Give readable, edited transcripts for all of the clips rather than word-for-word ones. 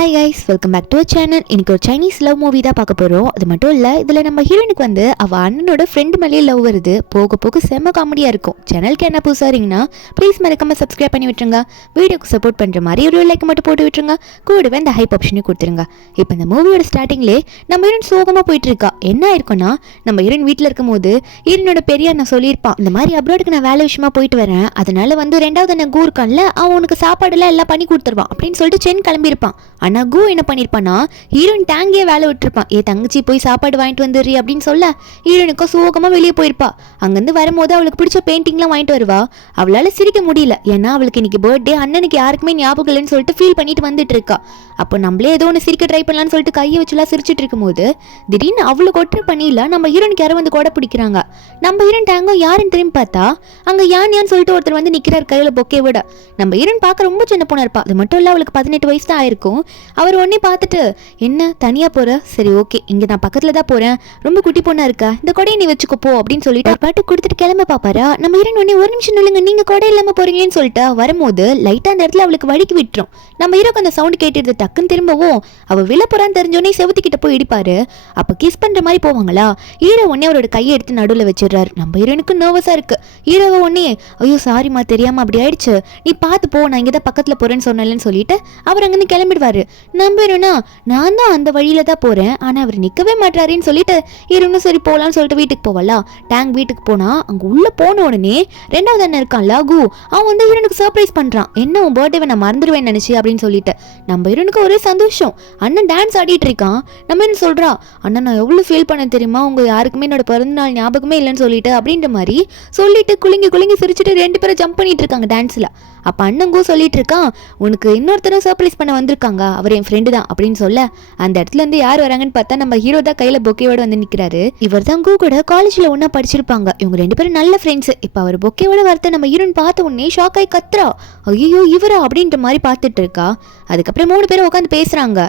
Hi guys, welcome back to our channel. இன்னைக்கு ஒரு Chinese love movie தான் பார்க்க போகிறோம். அது மட்டும் இல்லை, இதில் நம்ம ஹீரோனுக்கு வந்து அவள் அண்ணனோட ஃப்ரெண்டு மேலேயே லவ் வருது. போக போக செம்ம காமெடியாக இருக்கும். சேனலுக்கு என்ன புதுசாக இருங்கன்னா ப்ளீஸ் மறக்காம சப்ஸ்கிரைப் பண்ணி விட்டுருங்க. வீடியோக்கு சப்போர்ட் பண்ணுற மாதிரி ஒரு லைக் மட்டும் போட்டு விட்டுருங்க. கூடவே இந்த ஹைப் ஆப்ஷனையும் கொடுத்துருங்க. இப்போ இந்த மூவியோட ஸ்டார்டிங்லேயே நம்ம ஹீரோன் சோகமாக போயிட்டு இருக்கா. என்ன ஆயிருக்குன்னா, நம்ம ஹீரோன் வீட்டில் இருக்கும் போது ஹீரோனோட பெரிய அண்ணன் சொல்லியிருப்பான், இந்த மாதிரி அப்ராடுக்கு நான் வேலை விஷயமா போயிட்டு வரேன், அதனால வந்து ரெண்டாவது அண்ணன் கூ இருக்கான்ல, அவன் உனக்கு சாப்பாடுலாம் எல்லாம் பண்ணி கொடுத்துருவான் அப்படின்னு சொல்லிட்டு சென் கிளம்பியிருப்பான். ஆனால் கூ என்ன பண்ணியிருப்பான்னா, ஹீரோயின் டேங்கே வேலை விட்டுருப்பான். தங்கச்சி போய் சாப்பாடு வாங்கிட்டு வந்துடுறி அப்படின்னு சொல்ல ஹீரோனுக்கும் சோகமாக வெளியே போயிருப்பா. அங்கேருந்து வரும்போது அவளுக்கு பிடிச்ச பெயிண்டிங்லாம் வாங்கிட்டு வருவா. அவளால் சிரிக்க முடியல, ஏன்னா அவளுக்கு இன்னைக்கு பர்த்டே, அண்ணனுக்கு யாருக்குமே ஞாபகம் இல்லைன்னு சொல்லிட்டு ஃபீல் பண்ணிட்டு வந்துட்டு இருக்கா. அப்போ நம்மளே ஏதோ ஒன்று சிரிக்க ட்ரை பண்ணலான்னு சொல்லிட்டு கையை வச்சுலாம் சிரிச்சிட்டு இருக்கும்போது திடீர்னு அவ்வளோ கொட்டை பண்ணியில நம்ம ஹீரோனுக்கு யாரும் வந்து கொடை பிடிக்கிறாங்க. நம்ம ஹீரோன் டேங்கோ யாருன்னு திரும்பி பார்த்தா அங்கே யான்னு சொல்லிட்டு ஒருத்தர் வந்து நிற்கிறார் கையில் பொக்கே விட. நம்ம ஹீரோன் பார்க்க ரொம்ப சின்ன பொண்ணா இருப்பா. அது மட்டும் இல்லை, அவளுக்கு 18 வயசு தான் ஆயிருக்கும். அவர் உடனே பார்த்துட்டு, என்ன தனியாக போகிற, சரி ஓகே, இங்கே நான் பக்கத்தில் தான் போகிறேன், ரொம்ப குட்டி பொண்ணா இருக்கா, இந்த கொடையை நீ வச்சுக்கோ போ அப்படின்னு சொல்லிட்டு ஒரு பாட்டு கொடுத்துட்டு கிளம்ப பாப்பாரா. நம்ம ஹீரோன் உடனே ஒரு நிமிஷம் நில்லுங்க, நீங்கள் கொடை இல்லாமல் போறீங்கன்னு சொல்லிட்டு வரும்போது லைட்டாக அந்த இடத்துல அவளுக்கு வடிக்கி விட்டுரும். நம்ம ஹீரோக்கு அந்த சவுண்ட் கேட்டுட்டு டக்குன்னு திரும்பவும் அவள் விழ போறான்னு தெரிஞ்சோடனே செவுத்திக்கிட்ட போய் இடிப்பாரு. அப்போ கிஸ் பண்ணுற மாதிரி போவாங்களா. ஹீரோ உடனே அவரோட கையை எடுத்து நடுவில் வச்சிடுறாரு. நம்ம ஹீரோனுக்கு நர்வஸாக இருக்கு. ஹீரோவை உடனே, ஐயோ சாரிம்மா தெரியாமல் அப்படி ஆயிடுச்சு, நீ பார்த்து போ, நான் இங்கே தான் பக்கத்தில் போகிறேன்னு சொன்னேன்னு சொல்லிட்டு அவர் அங்கேருந்து கிளம்பிடுவாரு. நம்பிடுனா, நான் தான் அந்த வழியில தான் போறேன், ஆனா அவர் நிக்கவே மாட்டாருன்னு சொல்லிட்டு ஹீரோனும் சரி போலான்னு சொல்லிட்டு வீட்டுக்கு போவாளா. டேங்க் வீட்டுக்கு போனா அங்க உள்ள போன உடனே ரெண்டாவது அண்ணன் இருக்கான்ல கூ, அவன் வந்து ஹீரோனுக்கு சர்ப்ரைஸ் பண்றான். என்ன உன் பர்த்டேவை நான் மறந்துடுவேன் நினைச்சு அப்படின்னு சொல்லிட்டு. நம்ம ஹீரோனுக்கு ஒரே சந்தோஷம். அண்ணன் டான்ஸ் ஆடிட்டு இருக்கான். நம்ம என்ன சொல்றா, அண்ணன் நான் எவ்வளவு ஃபீல் பண்ண தெரியுமா, உங்க யாருக்குமே என்னோட பிறந்த நாள் ஞாபகமே இல்லைன்னு சொல்லிட்டு அப்படின்ற மாதிரி சொல்லிட்டு குலுங்கி குலுங்கி சிரிச்சுட்டு ரெண்டு பேரும் ஜம்ப் பண்ணிட்டு இருக்காங்க டான்ஸ்ல. அப்போ அண்ணங்கூ சொல்லிட்டு இருக்கான், உனக்கு இன்னொருத்தரும் சர்ப்ரைஸ் பண்ண வந்திருக்காங்க, அவர் என் ஃப்ரெண்டு தான் அப்படின்னு சொல்ல அந்த இடத்துல இருந்து யார் வராங்கன்னு பார்த்தா நம்ம ஹீரோ தான் கையில பொக்கேவோட வந்து நிற்கிறாரு. இவர் தான் கூ கூட காலேஜ்ல ஒன்னா படிச்சிருப்பாங்க. இவங்க ரெண்டு பேரும் நல்ல ஃப்ரெண்ட்ஸ். இப்போ அவர் பொக்கேவோட வரத்த நம்ம ஹீரோன் பார்த்த உடனே ஷாக் ஆகி கத்துறா, ஐயோ இவரா அப்படின்ற மாதிரி பார்த்துட்டு இருக்கா. அதுக்கப்புறம் 3 பேரும் உட்காந்து பேசுறாங்க.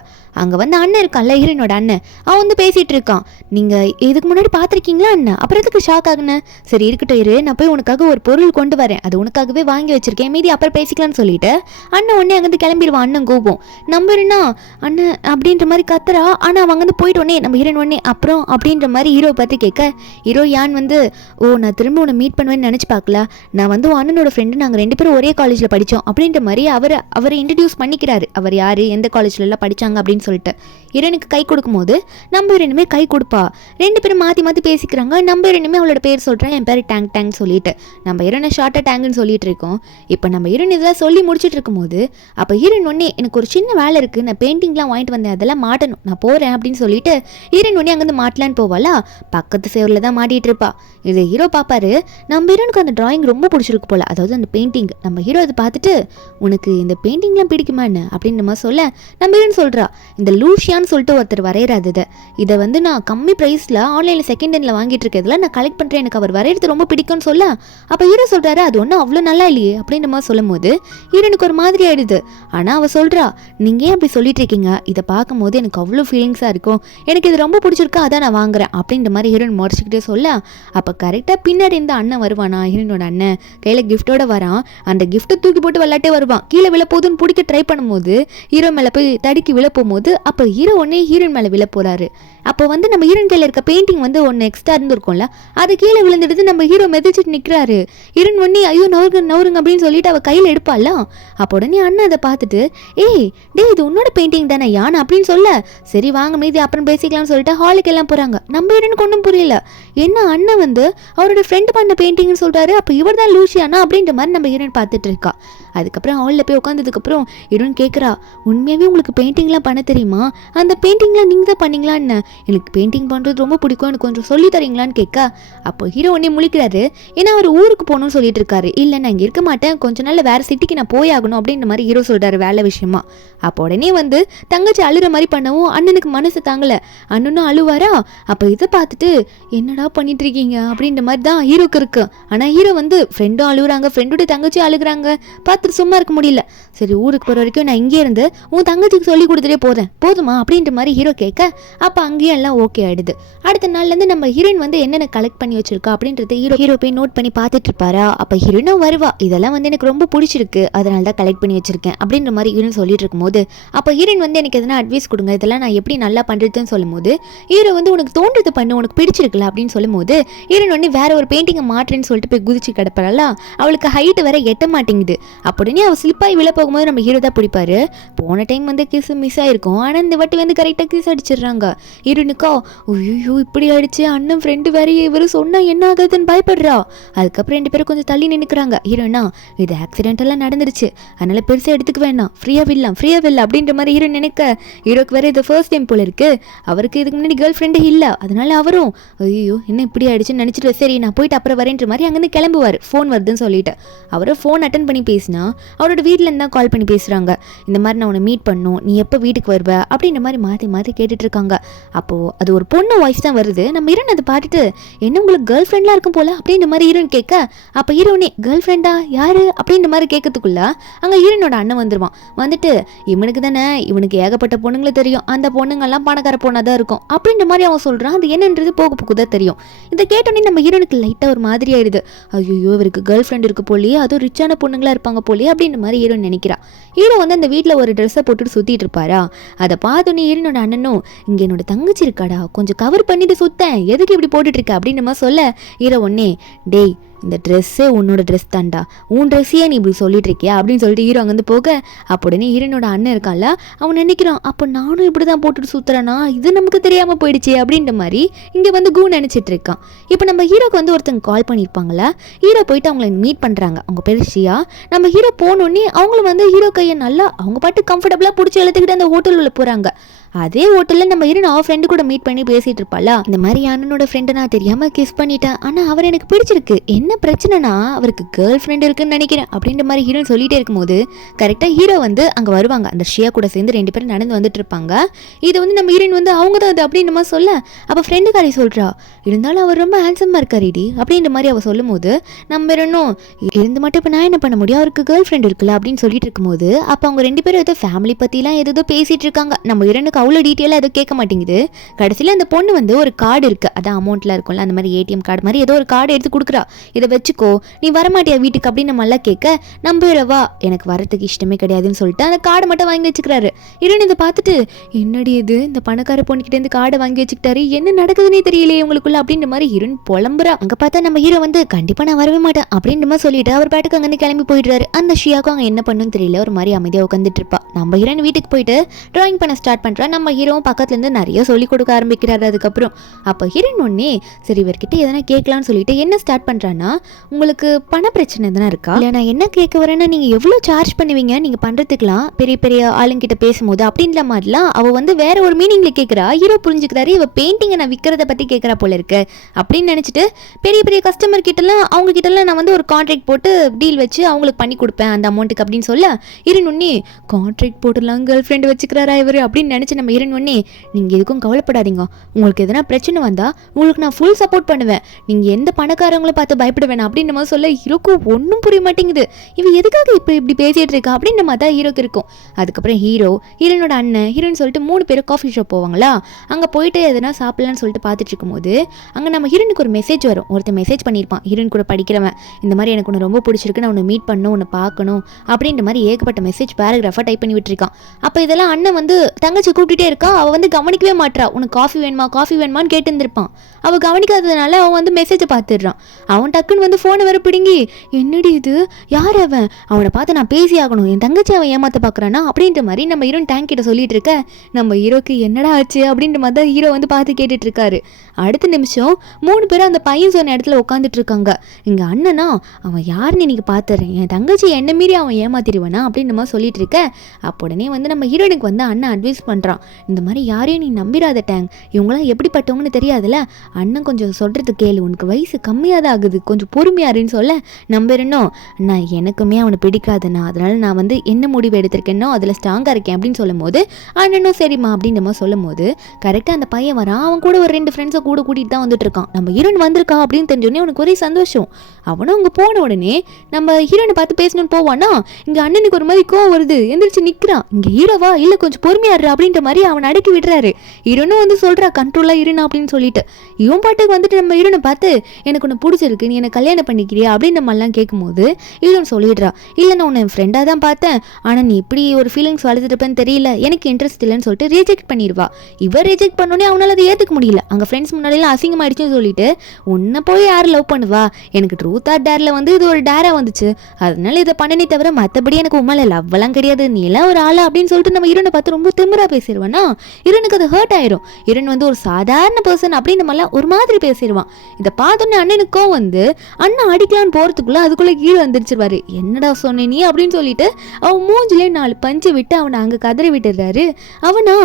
அங்கே வந்து அண்ணன் இருக்கான்ல, ஹீரோனோட அண்ணன், அவன் வந்து பேசிட்டு இருக்கான். நீங்கள் இதுக்கு முன்னாடி பார்த்துருக்கீங்களா அண்ணன், அப்புறம் எதுக்கு ஷாக் ஆகுனேன், சரி இருக்கட்டும் இரு, நான் போய் உனக்காக ஒரு பொருள் கொண்டு வரேன், அது உனக்காகவே வாங்கி வச்சிருக்கேன், மீதி அப்புறம் பேசிக்கலாம்னு சொல்லிட்டு அண்ணன் உடனே அங்கேருந்து கிளம்பிடுவான். அண்ணன் கோபம் நம்புறேன்னா அண்ணன் அப்படின்ற மாதிரி கத்துறா. ஆனால் அவங்க வந்து போயிட்டு உடனே நம்ம ஹீரோன் உடனே அப்புறம் அப்படின்ற மாதிரி ஹீரோ பார்த்து கேட்க, ஹீரோ யான் வந்து, ஓ நான் திரும்ப உன்னை மீட் பண்ணுவேன்னு நினச்சி பார்க்கல, நான் வந்து அண்ணனோட ஃப்ரெண்டு, நாங்கள் 2 பேரும் ஒரே காலேஜில் படித்தோம் அப்படின்ற மாதிரி அவரை இன்ட்ரடியூஸ் பண்ணிக்கிறாரு. அவர் யார், எந்த காலேஜ்லலாம் படித்தாங்க அப்படின்னு சொல்லிட்டு ஹீரோனுக்கு கை கொடுக்கும்போது நம்ம ஹீரோனுமே கை கொடுப்பா. 2 பேரும் மாற்றி மாற்றி பேசிக்கிறாங்க. நம்ம ஹீரோனுமே அவளோட பேர் சொல்கிறேன், என் பேர் டேங்க் டேங்க் சொல்லிட்டு நம்ம ஹீரோனை ஷார்ட்டாக டேங்குன்னு சொல்லிட்டு இருக்கோம். இப்போ நம்ம ஹீரோன் இதெல்லாம் சொல்லி முடிச்சுட்டு இருக்கும்போது அப்போ ஹீரோன் ஒன்னே, எனக்கு ஒரு சின்ன வேலை இருக்குது, நான் பெயிண்டிங்லாம் வாங்கிட்டு வந்தேன், அதெல்லாம் மாட்டணும், நான் போகிறேன் அப்படின்னு சொல்லிட்டு ஹீரோன் ஒன்னே அங்கேருந்து மாட்டலான்னு போவாளா. பக்கத்து சேவரில் தான் மாட்டிகிட்டு இருப்பா. இது ஹீரோ பார்ப்பாரு. நம்ம ஹீரோனுக்கு அந்த டிராயிங் ரொம்ப பிடிச்சிருக்கு போல, அதாவது அந்த பெயிண்டிங். நம்ம ஹீரோ அதை பார்த்துட்டு, உனக்கு இந்த பெயிண்டிங்லாம் பிடிக்குமா என்ன அப்படின்னு நம்ம சொல்ல நம்ம ஹீரோன் சொல்கிறா, இந்த லூஷியான்னு சொல்லிட்டு ஒருத்தர் வரைகிறாது, இதை வந்து நான் கம்மி ப்ரைஸில் ஆன்லைனில் செகண்ட் ஹேண்டில் வாங்கிட்டு இருக்கிறதுல நான் கலெக்ட் பண்ணுறேன், எனக்கு அவர் வரைகிறது ரொம்ப பிடிக்கும்னு சொல்ல அப்போ ஹீரோ சொல்கிறாரு, அது ஒன்றும் அவ்வளோ நல்லா இல்லையே அப்படின்ற மாதிரி சொல்லும் போது ஹீரோனுக்கு ஒரு மாதிரி ஆயிடுது. ஆனால் அவள் சொல்கிறா, நீங்கள் ஏன் அப்படி சொல்லிட்டு இருக்கீங்க, இதை பார்க்கும்போது எனக்கு அவ்வளோ ஃபீலிங்ஸாக இருக்கும், எனக்கு இது ரொம்ப பிடிச்சிருக்கா, அதான் நான் வாங்குறேன் அப்படின்ற மாதிரி ஹீரோன் முறைச்சிக்கிட்டே சொல்ல அப்போ கரெக்டாக பின்னாடி இந்த அண்ணன் வருவானா, ஹீரோனோட அண்ணன் கையில் கிஃப்டோட வரான். அந்த கிஃப்ட்டை தூக்கி போட்டு விளையாட்டே வருவான். கீழே விழப்போதுன்னு பிடிக்க ட்ரை பண்ணும்போது ஹீரோ மேலே போய் தடுக்கி விழப்போகும்போது அப்போ ஹீரோ ஒன்னே ஹீரோயின் மேலே விழ போகிறாரு. அப்போ வந்து நம்ம ஹீரோயின் கையில் இருக்க பெயிண்டிங் வந்து ஒன்று எக்ஸ்ட்ரா இருந்திருக்கும்ல, அது கீழே விழுந்துடுது. நம்ம ஹீரோ மெதிச்சிட்டு நிற்கிறாரு. ஹீரோயின் ஒன்னே ஐயோ நவருங்க அப்படின்னு சொல்லிட்டு அவள் கையில் எடுப்பாள. அப்போ உடனே அண்ணன் அதை பார்த்துட்டு, ஏய் டே இது உன்னோட பெயிண்டிங் தானே யான் அப்படின்னு சொல்ல, சரி வாங்க மீதி அப்புறம் பேசிக்கலாம்னு சொல்லிட்டு ஹாலுக்கு எல்லாம் போகிறாங்க. நம்ம ஹீரோனுக்கு ஒன்றும் புரியல, என்ன அண்ணன் வந்து அவரோட ஃப்ரெண்டு பண்ண பெயிண்டிங்னு சொல்கிறாரு, அப்போ இவர் தான் லூசியானா அப்படின்ற மாதிரி நம்ம ஹீரோயின் பார்த்துட்டு இருக்கா. அதுக்கப்புறம் ஹாலில் போய் உட்காந்ததுக்கப்புறம் ஹீரோயின் கேட்குறா, உண்மையாகவே உங்களுக்கு பெயிண்டிங்லாம் பண்ண தெரியுமா, அந்த பெயிண்டிங்லாம் நீங்கள் தான் பண்ணீங்களான்னு, எனக்கு பெயிண்டிங் பண்ணுறது ரொம்ப பிடிக்கும், எனக்கு கொஞ்சம் சொல்லி தரீங்களான்னு கேட்க அப்போ ஹீரோ உடனே முழிக்கிறாரு. ஏன்னா அவர் ஊருக்கு போகணும்னு சொல்லிட்டு இருக்காரு. இல்லை நான் இங்கே இருக்க மாட்டேன், கொஞ்ச நாள் வேறு சிட்டிக்கு நான் போயாகணும் அப்படின்ற மாதிரி ஹீரோ சொல்கிறாரு வேலை விஷயமா. அப்போ உடனே வந்து தங்கச்சி அழுகிற மாதிரி பண்ணவும் அண்ணனுக்கு மனசு தாங்கலை. அண்ணனும் அழுவாரா. அப்போ இதை பார்த்துட்டு என்னடா பண்ணிட்டு இருக்கீங்க அப்படின்ற மாதிரி தான் ஹீரோக்கு இருக்கு. ஆனால் ஹீரோ வந்து ஃப்ரெண்டும் அழுகுறாங்க, ஃப்ரெண்டோட தங்கச்சியும் அழுகுறாங்க, பார்த்துட்டு சும்மா இருக்க முடியல. சரி ஊருக்கு போகிற வரைக்கும் நான் இங்கே இருந்து உன் தங்கச்சிக்கு சொல்லி கொடுத்துட்டே போதுமா அப்படின்ற மாதிரி ஹீரோ கேட்க அப்போ அங்கேயும் எல்லாம் ஓகே ஆயிடுது. அடுத்த நாள்லேருந்து நம்ம ஹீரோயின் வந்து என்னென்ன கலெக்ட் பண்ணி வச்சிருக்கா அப்படின்றது ஹீரோ போய் நோட் பண்ணி பார்த்துட்டு இருப்பாரா. அப்போ ஹீரோயினும் வருவா, இதெல்லாம் வந்து எனக்கு ரொம்ப பிடிச்சிருக்கு, அதனால தான் கலெக்ட் பண்ணி வச்சிருக்கேன் அப்படின்ற மாதிரி ஹீரோயின் சொல்லிட்டு இருக்கும்போது அப்போ ஹீரோயின் வந்து எனக்கு எதனா அட்வைஸ் கொடுங்க, இதெல்லாம் நான் எப்படி நல்லா பண்ணுறதுன்னு சொல்லும்போது ஹீரோ வந்து உனக்கு தோன்றது பண்ணு, உனக்கு பிடிச்சிருக்குல்ல அப்படின்னு சொல்லும்போது ஹீரோயின் வந்து வேற ஒரு பெயிண்டிங்கை மாற்றேன்னு சொல்லிட்டு போய் குதிச்சு கிடப்பாரா. அவளுக்கு ஹைட் வேற எட்ட மாட்டேங்குது. அப்படின்னே அவள் ஸ்லிப்பாகி விழ போகும்போது நம்ம ஹீரோ தான் பிடிப்பாரு. போன டைம் வந்து கிஸ் மிஸ் ஆயிருக்கும், ஆனால் இந்த வாட்டி வந்து கரெக்டாக கிஸ் அடிச்சிடுறாங்க. ஹீரோனுக்கோ ஐயோ இப்படி அடிச்சு அண்ணன் ஃப்ரெண்டு வேற இவர் சொன்னால் என்ன ஆகுதுன்னு பயப்படுறா. அதுக்கப்புறம் 2 பேரும் கொஞ்சம் தள்ளி நின்றுக்கிறாங்க. ஹீரோனா இது ஆக்சிடென்டெல்லாம் நடந்துருச்சு, அதனால பெருசாக எடுத்துக்க வேணாம், ஃப்ரீயாக விடலாம் அப்படின்ற மாதிரி ஹீரோ நினைக்க ஹீரோக்கு வேற இது ஃபர்ஸ்ட் டைம் போல இருக்கு. அவருக்கு இதுக்கு முன்னாடி கேர்ள் ஃப்ரெண்டு இல்லை, அதனால அவரும் ஐயோ என்ன இப்படி ஆயிடுச்சுன்னு நினச்சிட்டு சரி நான் போயிட்டு அப்புறம் வரேன்ற மாதிரி அங்கேருந்து கிளம்புவார். ஃபோன் வருதுன்னு சொல்லிட்டு அவரை ஃபோன் அட்டன் பண்ணி பேசினா அவரோட வீட்டில் இருந்தா கால் பண்ணி பேசுகிறாங்க. இந்த மாதிரி நான் உன்னை மீட் பண்ணும், நீ எப்போ வீட்டுக்கு வருவ அப்படின்ற மாதிரி மாற்றி மாற்றி கேட்டுட்டு இருக்காங்க. அப்போது அது ஒரு பொண்ணு வாய்ஸ் தான் வருது. நம்ம ஹீரோன் அதை பார்த்துட்டு என்ன உங்களுக்கு கேர்ள் ஃப்ரெண்ட்லாம் இருக்கும் போல அப்படின்ற மாதிரி ஹீரோன் கேட்க அப்போ ஹீரோனே கேர்ள் ஃப்ரெண்டா யாரு அப்படின்ற மாதிரி கேட்கறதுக்குள்ள அங்கே ஹீரோனோட அண்ணன் வந்துடுவான். வந்துட்டு இவனுக்கு தானே, இவனுக்கு ஏகப்பட்ட பொண்ணுங்களை தெரியும், அந்த பொண்ணுங்கள்லாம் பணக்கார பொண்ணாக தான் இருக்கும் அப்படின்ற மாதிரி அவன் சொல்கிறான். அது என்னன்றது போக போக தான் தெரியும். இதை கேட்டோன்னே நம்ம ஹீரோனுக்கு லைட்டாக ஒரு மாதிரி ஆயிடுது. ஐயோ இவருக்கு கேர்ள் ஃப்ரெண்ட் இருக்கு போலியே, அதுவும் ரிச்சான பொண்ணுங்களா இருப்பாங்க போலியே அப்படின்ற மாதிரி ஹீரோன் நினைக்கிறா. ஹீரோ வந்து அந்த வீட்டில் ஒரு ட்ரெஸ்ஸை போட்டுட்டு சுற்றிட்டு இருப்பாரா. அதை பார்த்தோன்னே ஹீரோனோட அண்ணனும் இங்கே என்னோட தங்கச்சி இருக்காடா, கொஞ்சம் கவர் பண்ணிட்டு சுத்தேன், எதுக்கு இப்படி போட்டுட்டு இருக்க அப்படின்னு மாதிரி சொல்ல ஹீரோ ஒன்னே டேய் இந்த ட்ரெஸ்ஸே உன்னோட ட்ரெஸ் தான்டா, உன் ட்ரெஸ்ஸையே நீ இப்படி சொல்லிட்டு இருக்கியா அப்படின்னு சொல்லிட்டு ஹீரோ அங்கேருந்து போக அப்படின்னே ஹீரோனோட அண்ணன் இருக்கான்ல அவன் நினைக்கிறான் அப்போ நானும் இப்படி தான் போட்டுட்டு சுற்றுறேன்னா இது நமக்கு தெரியாமல் போயிடுச்சு அப்படின்ற மாதிரி இங்கே வந்து நினச்சிட்டு இருக்கான். இப்போ நம்ம ஹீரோக்கு வந்து ஒருத்தங்க கால் பண்ணியிருப்பாங்களா. ஹீரோ போயிட்டு அவங்கள மீட் பண்ணுறாங்க. அவங்க பேர் ஷியா. நம்ம ஹீரோ போனோடனே அவங்களும் வந்து ஹீரோ கையை நல்லா அவங்க பாட்டு கம்ஃபர்டபுளாக பிடிச்சி எழுத்துக்கிட்டு அந்த ஹோட்டல் உள்ள போகிறாங்க. அதே ஹோட்டலில் நம்ம ஹீரோன் அவன் ஃப்ரெண்டு கூட மீட் பண்ணி பேசிகிட்டு இருப்பாளா. இந்த மாதிரி அண்ணனோட ஃப்ரெண்டை நான் தெரியாமல் கிஸ் பண்ணிட்டேன், ஆனால் அவர் எனக்கு பிடிச்சிருக்கு, என்ன பிரச்சனைனா அவருக்கு கேர்ள் ஃப்ரெண்ட் இருக்குன்னு நினைக்கிறேன் அப்படின்ற மாதிரி ஹீரோன் சொல்லிட்டே இருக்கும்போது கரெக்டாக ஹீரோ வந்து அங்கே வருவாங்க. அந்த ஷியா கூட சேர்ந்து 2 பேரும் நடந்து வந்துட்டு இருப்பாங்க. இதை வந்து நம்ம ஹீரோயின் வந்து அவங்க தான் அது அப்படின்ற மாதிரி சொல்ல அப்போ ஃப்ரெண்டுக்காரி சொல்கிறா இருந்தாலும் அவர் ரொம்ப ஹேண்ட்ஸமாக இருக்காரிடி அப்படின்ற மாதிரி அவள் சொல்லும் போது நம்ம இன்னும் இருந்து மட்டும் இப்போ நான் என்ன பண்ண முடியும், அவருக்கு கேர்ள் ஃப்ரெண்ட் இருக்குல்ல அப்படின்னு சொல்லிட்டு இருக்கும்போது அப்போ அவங்க 2 பேரும் ஏதோ ஃபேமிலி பற்றிலாம் ஏதோ பேசிகிட்டு இருக்காங்க. நம்ம ஹீரோனுக்கு அவ்வளோ டீட்டெயிலாக எதுவும் கேட்க மாட்டேங்குது. கடைசியில் அந்த பொண்ணு வந்து ஒரு கார்டு இருக்குது, அதான் அமௌண்ட்லாம் இருக்கும்ல அந்த மாதிரி ஏடிஎம் கார்டு மாதிரி ஏதோ ஒரு கார்டு எடுத்து கொடுக்குறா. இதை வச்சுக்கோ நீ வரமாட்டியா வீட்டுக்கு அப்படின்னு நம்ம எல்லாம் கேட்க நம்புறவா எனக்கு வரத்துக்கு இஷ்டமே கிடையாதுன்னு சொல்லிட்டு அந்த கார்டை மட்டும் வாங்கி வச்சுக்கிறாரு. ஹீரோயின் இதை பார்த்துட்டு என்னடி இது இந்த பணக்கார பொண்ணுக்கிட்டேருந்து கார்டை வாங்கி வச்சுக்கிட்டாரு, என்ன நடக்குதுன்னே தெரியலையே உங்களுக்குள்ள அப்படின்ற மாதிரி ஹீரோயின் புலம்புறா. அங்கே பார்த்தா நம்ம ஹீரோ வந்து கண்டிப்பாக நான் வரவே மாட்டேன் அப்படின்ற மாதிரி சொல்லிட்டு அவர் பாட்டுக்கு அங்கேருந்து கிளம்பி போயிடுறாரு. அந்த ஷியாக்கும் அங்கே என்ன பண்ணுன்னு தெரியல, ஒரு மாதிரி அமைதியாக உட்காந்துட்டு இருப்பா. நம்ம ஹீரோயின் வீட்டுக்கு போயிட்டு ட்ராயிங் பண்ண ஸ்டார்ட் பண்ணுறா. நம்ம ஹீரோவும் பக்கத்துலேருந்து நிறைய சொல்லிக் கொடுக்க ஆரம்பிக்கிறாரு. அதுக்கப்புறம் அப்போ ஹீரோயின் ஒன்னே சரி இவர்கிட்ட எதனா கேட்கலான்னு சொல்லிட்டு என்ன ஸ்டார்ட் பண்ணுறான்னா உங்களுக்கு பண பிரச்சனை எதனா இருக்கா, இல்லை நான் என்ன கேட்க வரேன்னா நீங்கள் எவ்வளோ சார்ஜ் பண்ணுவீங்க நீங்கள் பண்ணுறதுக்கெலாம் பெரிய பெரிய ஆளுங்கிட்ட பேசும்போது அப்படின்ற மாதிரிலாம் அவள் வந்து வேற ஒரு மீனிங்கில் கேட்குறா. ஹீரோ புரிஞ்சுக்கிறாரு இவ பெயிண்டிங்கை நான் விற்கிறத பற்றி கேட்குறா போல இருக்கு அப்படின்னு நினச்சிட்டு பெரிய பெரிய கஸ்டமர் கிட்டலாம் அவங்க கிட்டலாம் நான் வந்து ஒரு கான்ட்ராக்ட் போட்டு டீல் வச்சு அவங்களுக்கு பண்ணி கொடுப்பேன் அந்த அமௌண்ட்டுக்கு அப்படின்னு சொல்ல ஹீரோயின் கான்ட்ராக்ட் போட்டுலாம் கேர்ள் ஃப்ரெண்டு வச்சுக்கிறாரா இவர் அப்படின்னு நினச்சி நம்ம ஹீரோயின் நீங்கள் எதுக்கும் கவலைப்படாதீங்க, உங்களுக்கு எதனா பிரச்சனை வந்தால் உங்களுக்கு நான் ஃபுல் சப்போர்ட் பண்ணுவேன், நீங்கள் எந்த பணக்காரங்களும் பார்த்து பயப்பட வேணாம் அப்படின்ற மாதிரி சொல்ல ஹீரோக்கு ஒன்றும் புரிய மாட்டேங்குது. இவன் எதுக்காக இப்போ இப்படி பேசிகிட்டு இருக்கா அப்படின்ற மாதிரி தான் ஹீரோக்கு இருக்கும். அதுக்கப்புறம் ஹீரோனோட அண்ணன் ஹீரோன்னு சொல்லிட்டு 3 பேரும் காஃபி ஷாப் போவாங்களா. அங்கே போயிட்டு எதனா சாப்பிடலான்னு சொல்லிட்டு பார்த்துட்டு இருக்கும்போது அங்கே நம்ம ஹீரோனுக்கு ஒரு மெசேஜ் வரும். ஒருத்தர் மெசேஜ் பண்ணியிருப்பான் ஹீரோயின் கூட படிக்கிறவன், இந்த மாதிரி எனக்கு ஒன்று ரொம்ப பிடிச்சிருக்கு, நான் உன்னை மீட் பண்ணணும் உன்னை பார்க்கணும் அப்படின்ற மாதிரி ஏகப்பட்ட மெசேஜ் பேராகிராஃபாக டைப் பண்ணி விட்டுருக்கான். அப்போ இதெல்லாம் அண்ணன் வந்து தங்கச்சி கூப்பிட்டுட்டே இருக்கா. அவள் வந்து கவனிக்கவே மாட்றா. உனக்கு காஃபி வேணுமான்னு கேட்டு இருந்திருப்பான். அவள் கவனிக்காததுனால அவன் வந்து மெசேஜை பார்த்துடுறான். அவன் டக்குன்னு வந்து ஃபோனை வர பிடுங்கி என்னடி இது யார் அவனை பார்த்து நான் பேசி ஆகணும், என் தங்கச்சி அவன் ஏமாத்த பார்க்குறானா அப்படின்ற மாதிரி நம்ம ஹீரோயின் டேங்க் கிட்ட சொல்லிட்டு இருக்க நம்ம ஹீரோக்கு என்னடா ஆச்சு அப்படின்ற மாதிரி தான் ஹீரோ வந்து பார்த்து கேட்டுட்டு இருக்காரு. அடுத்த நிமிஷம் 3 பேரும் அந்த பையன் சொன்ன இடத்துல உட்காந்துட்டு இருக்காங்க. இங்கே அண்ணனா அவன் யாருன்னு இன்னைக்கு பார்த்துறேன், என் தங்கச்சி என்ன மீறி அவன் ஏமாத்திடுவானா அப்படின்ற மாதிரி சொல்லிட்டு இருக்க அப்போ உடனே வந்து நம்ம ஹீரோயினுக்கு வந்து அண்ணன் அட்வைஸ் பண்ணுறான். இந்த மாதிரி யாரையும் நீ நம்பிராத டேங், இவங்களாம் எப்படிப்பட்டவங்கன்னு தெரியாதுல்ல, அண்ணன் கொஞ்சம் சொல்கிறது கேளு, உனக்கு வயசு கம்மியாக தான் ஆகுது, கொஞ்சம் பொறுமையாருன்னு சொல்ல நம்பிடணும். நான் எனக்குமே அவனை பிடிக்காதுண்ணா, அதனால நான் வந்து என்ன முடிவு எடுத்திருக்கேனோ அதில் ஸ்ட்ராங்காக இருக்கேன் அப்படின்னு சொல்லும் போது அண்ணனும் சரிம்மா அப்படின்ற மாதிரி சொல்லும் போது கரெக்டாக அந்த பையன் வரான். அவன் கூட ஒரு 2 ஃப்ரெண்ட்ஸை கூட கூட்டிகிட்டு தான் வந்துட்டு இருக்கான். நம்ம ஹீரோயின் வந்திருக்கா அப்படின்னு தெரிஞ்சோடனே அவனுக்கு ஒரே சந்தோஷம். அவனும் அங்கே போன உடனே நம்ம ஹீரோனை பார்த்து பேசணும்னு போவானா, இங்கே அண்ணனுக்கு ஒரு மாதிரி கோவம் வருது, எந்திரிச்சு நிற்கிறான். இங்கே ஹீரோவா இல்லை கொஞ்சம் பொறுமையாரு அப்படின்ற மாதிரி அவன் அடக்கி விடுறாரு. ஹீரோனும் வந்து சொல்கிறா கண்ட்ரோலாக இருனா அப்படின்னு சொல்லிட்டு. இவன் பாட்டுக்கு வந்துட்டு நம்ம ஹீரோனை பார்த்து எனக்கு ஒன்று பிடிச்சிருக்கு, நீ என்னை கல்யாணம் பண்ணிக்கிறியா அப்படின்ற மாதிரிலாம் கேட்கும்போது ஹீரோன் சொல்லிடுறா, இல்லை நான் உன்னை என் ஃப்ரெண்டாக தான் பார்த்தேன், ஆனால் நீ இப்படி ஒரு ஃபீலிங்ஸ் வளர்த்துருப்பேன்னு தெரியல, எனக்கு இன்ட்ரெஸ்ட் இல்லைன்னு சொல்லிட்டு ரிஜெக்ட் பண்ணிடுவா. இவர் ரிஜெக்ட் பண்ணோன்னே அவனால் அதை ஏற்றுக்க முடியல. அங்கே ஃப்ரெண்ட்ஸ் முன்னாடியெல்லாம் அசிங்கமாயிடுச்சுன்னு சொல்லிட்டு உன்னை போய் யார் லவ் பண்ணுவா, எனக்கு ட்ரூத் ஆர் டேரில் வந்து இது ஒரு டேராக வந்துச்சு, அதனால இதை பண்ணனே தவிர மற்றபடி எனக்கு உண்மையில லவ்வெல்லாம் கிடையாது, நீ எல்லாம் ஒரு ஆளா அப்படின்னு சொல்லிட்டு நம்ம ஹீரோனை பார்த்து ரொம்ப திமிரா பேசிடுவானா. ஹீரோனுக்கு அது ஹர்ட் ஆயிரும். ஹீரோன் வந்து ஒரு சாதாரண பர்சன் அப்படின்னு நம்மளாம் ஒரு மாதிரி பேசிடுவான். இதை பார்த்தோன்னே அண்ணனுக்கும் வந்து அண்ணன் அடிக்கலான்னு போகிறதுக்குள்ள அதுக்குள்ளே ஹீரோ வந்துருச்சிருவாரு. என்னடா சொன்ன நீ அப்படின்னு சொல்லிட்டு அவன் மூஞ்சிலே 4 பஞ்சு விட்டு அவனை அங்கே கதறி விட்டுடுறாரு. அவனா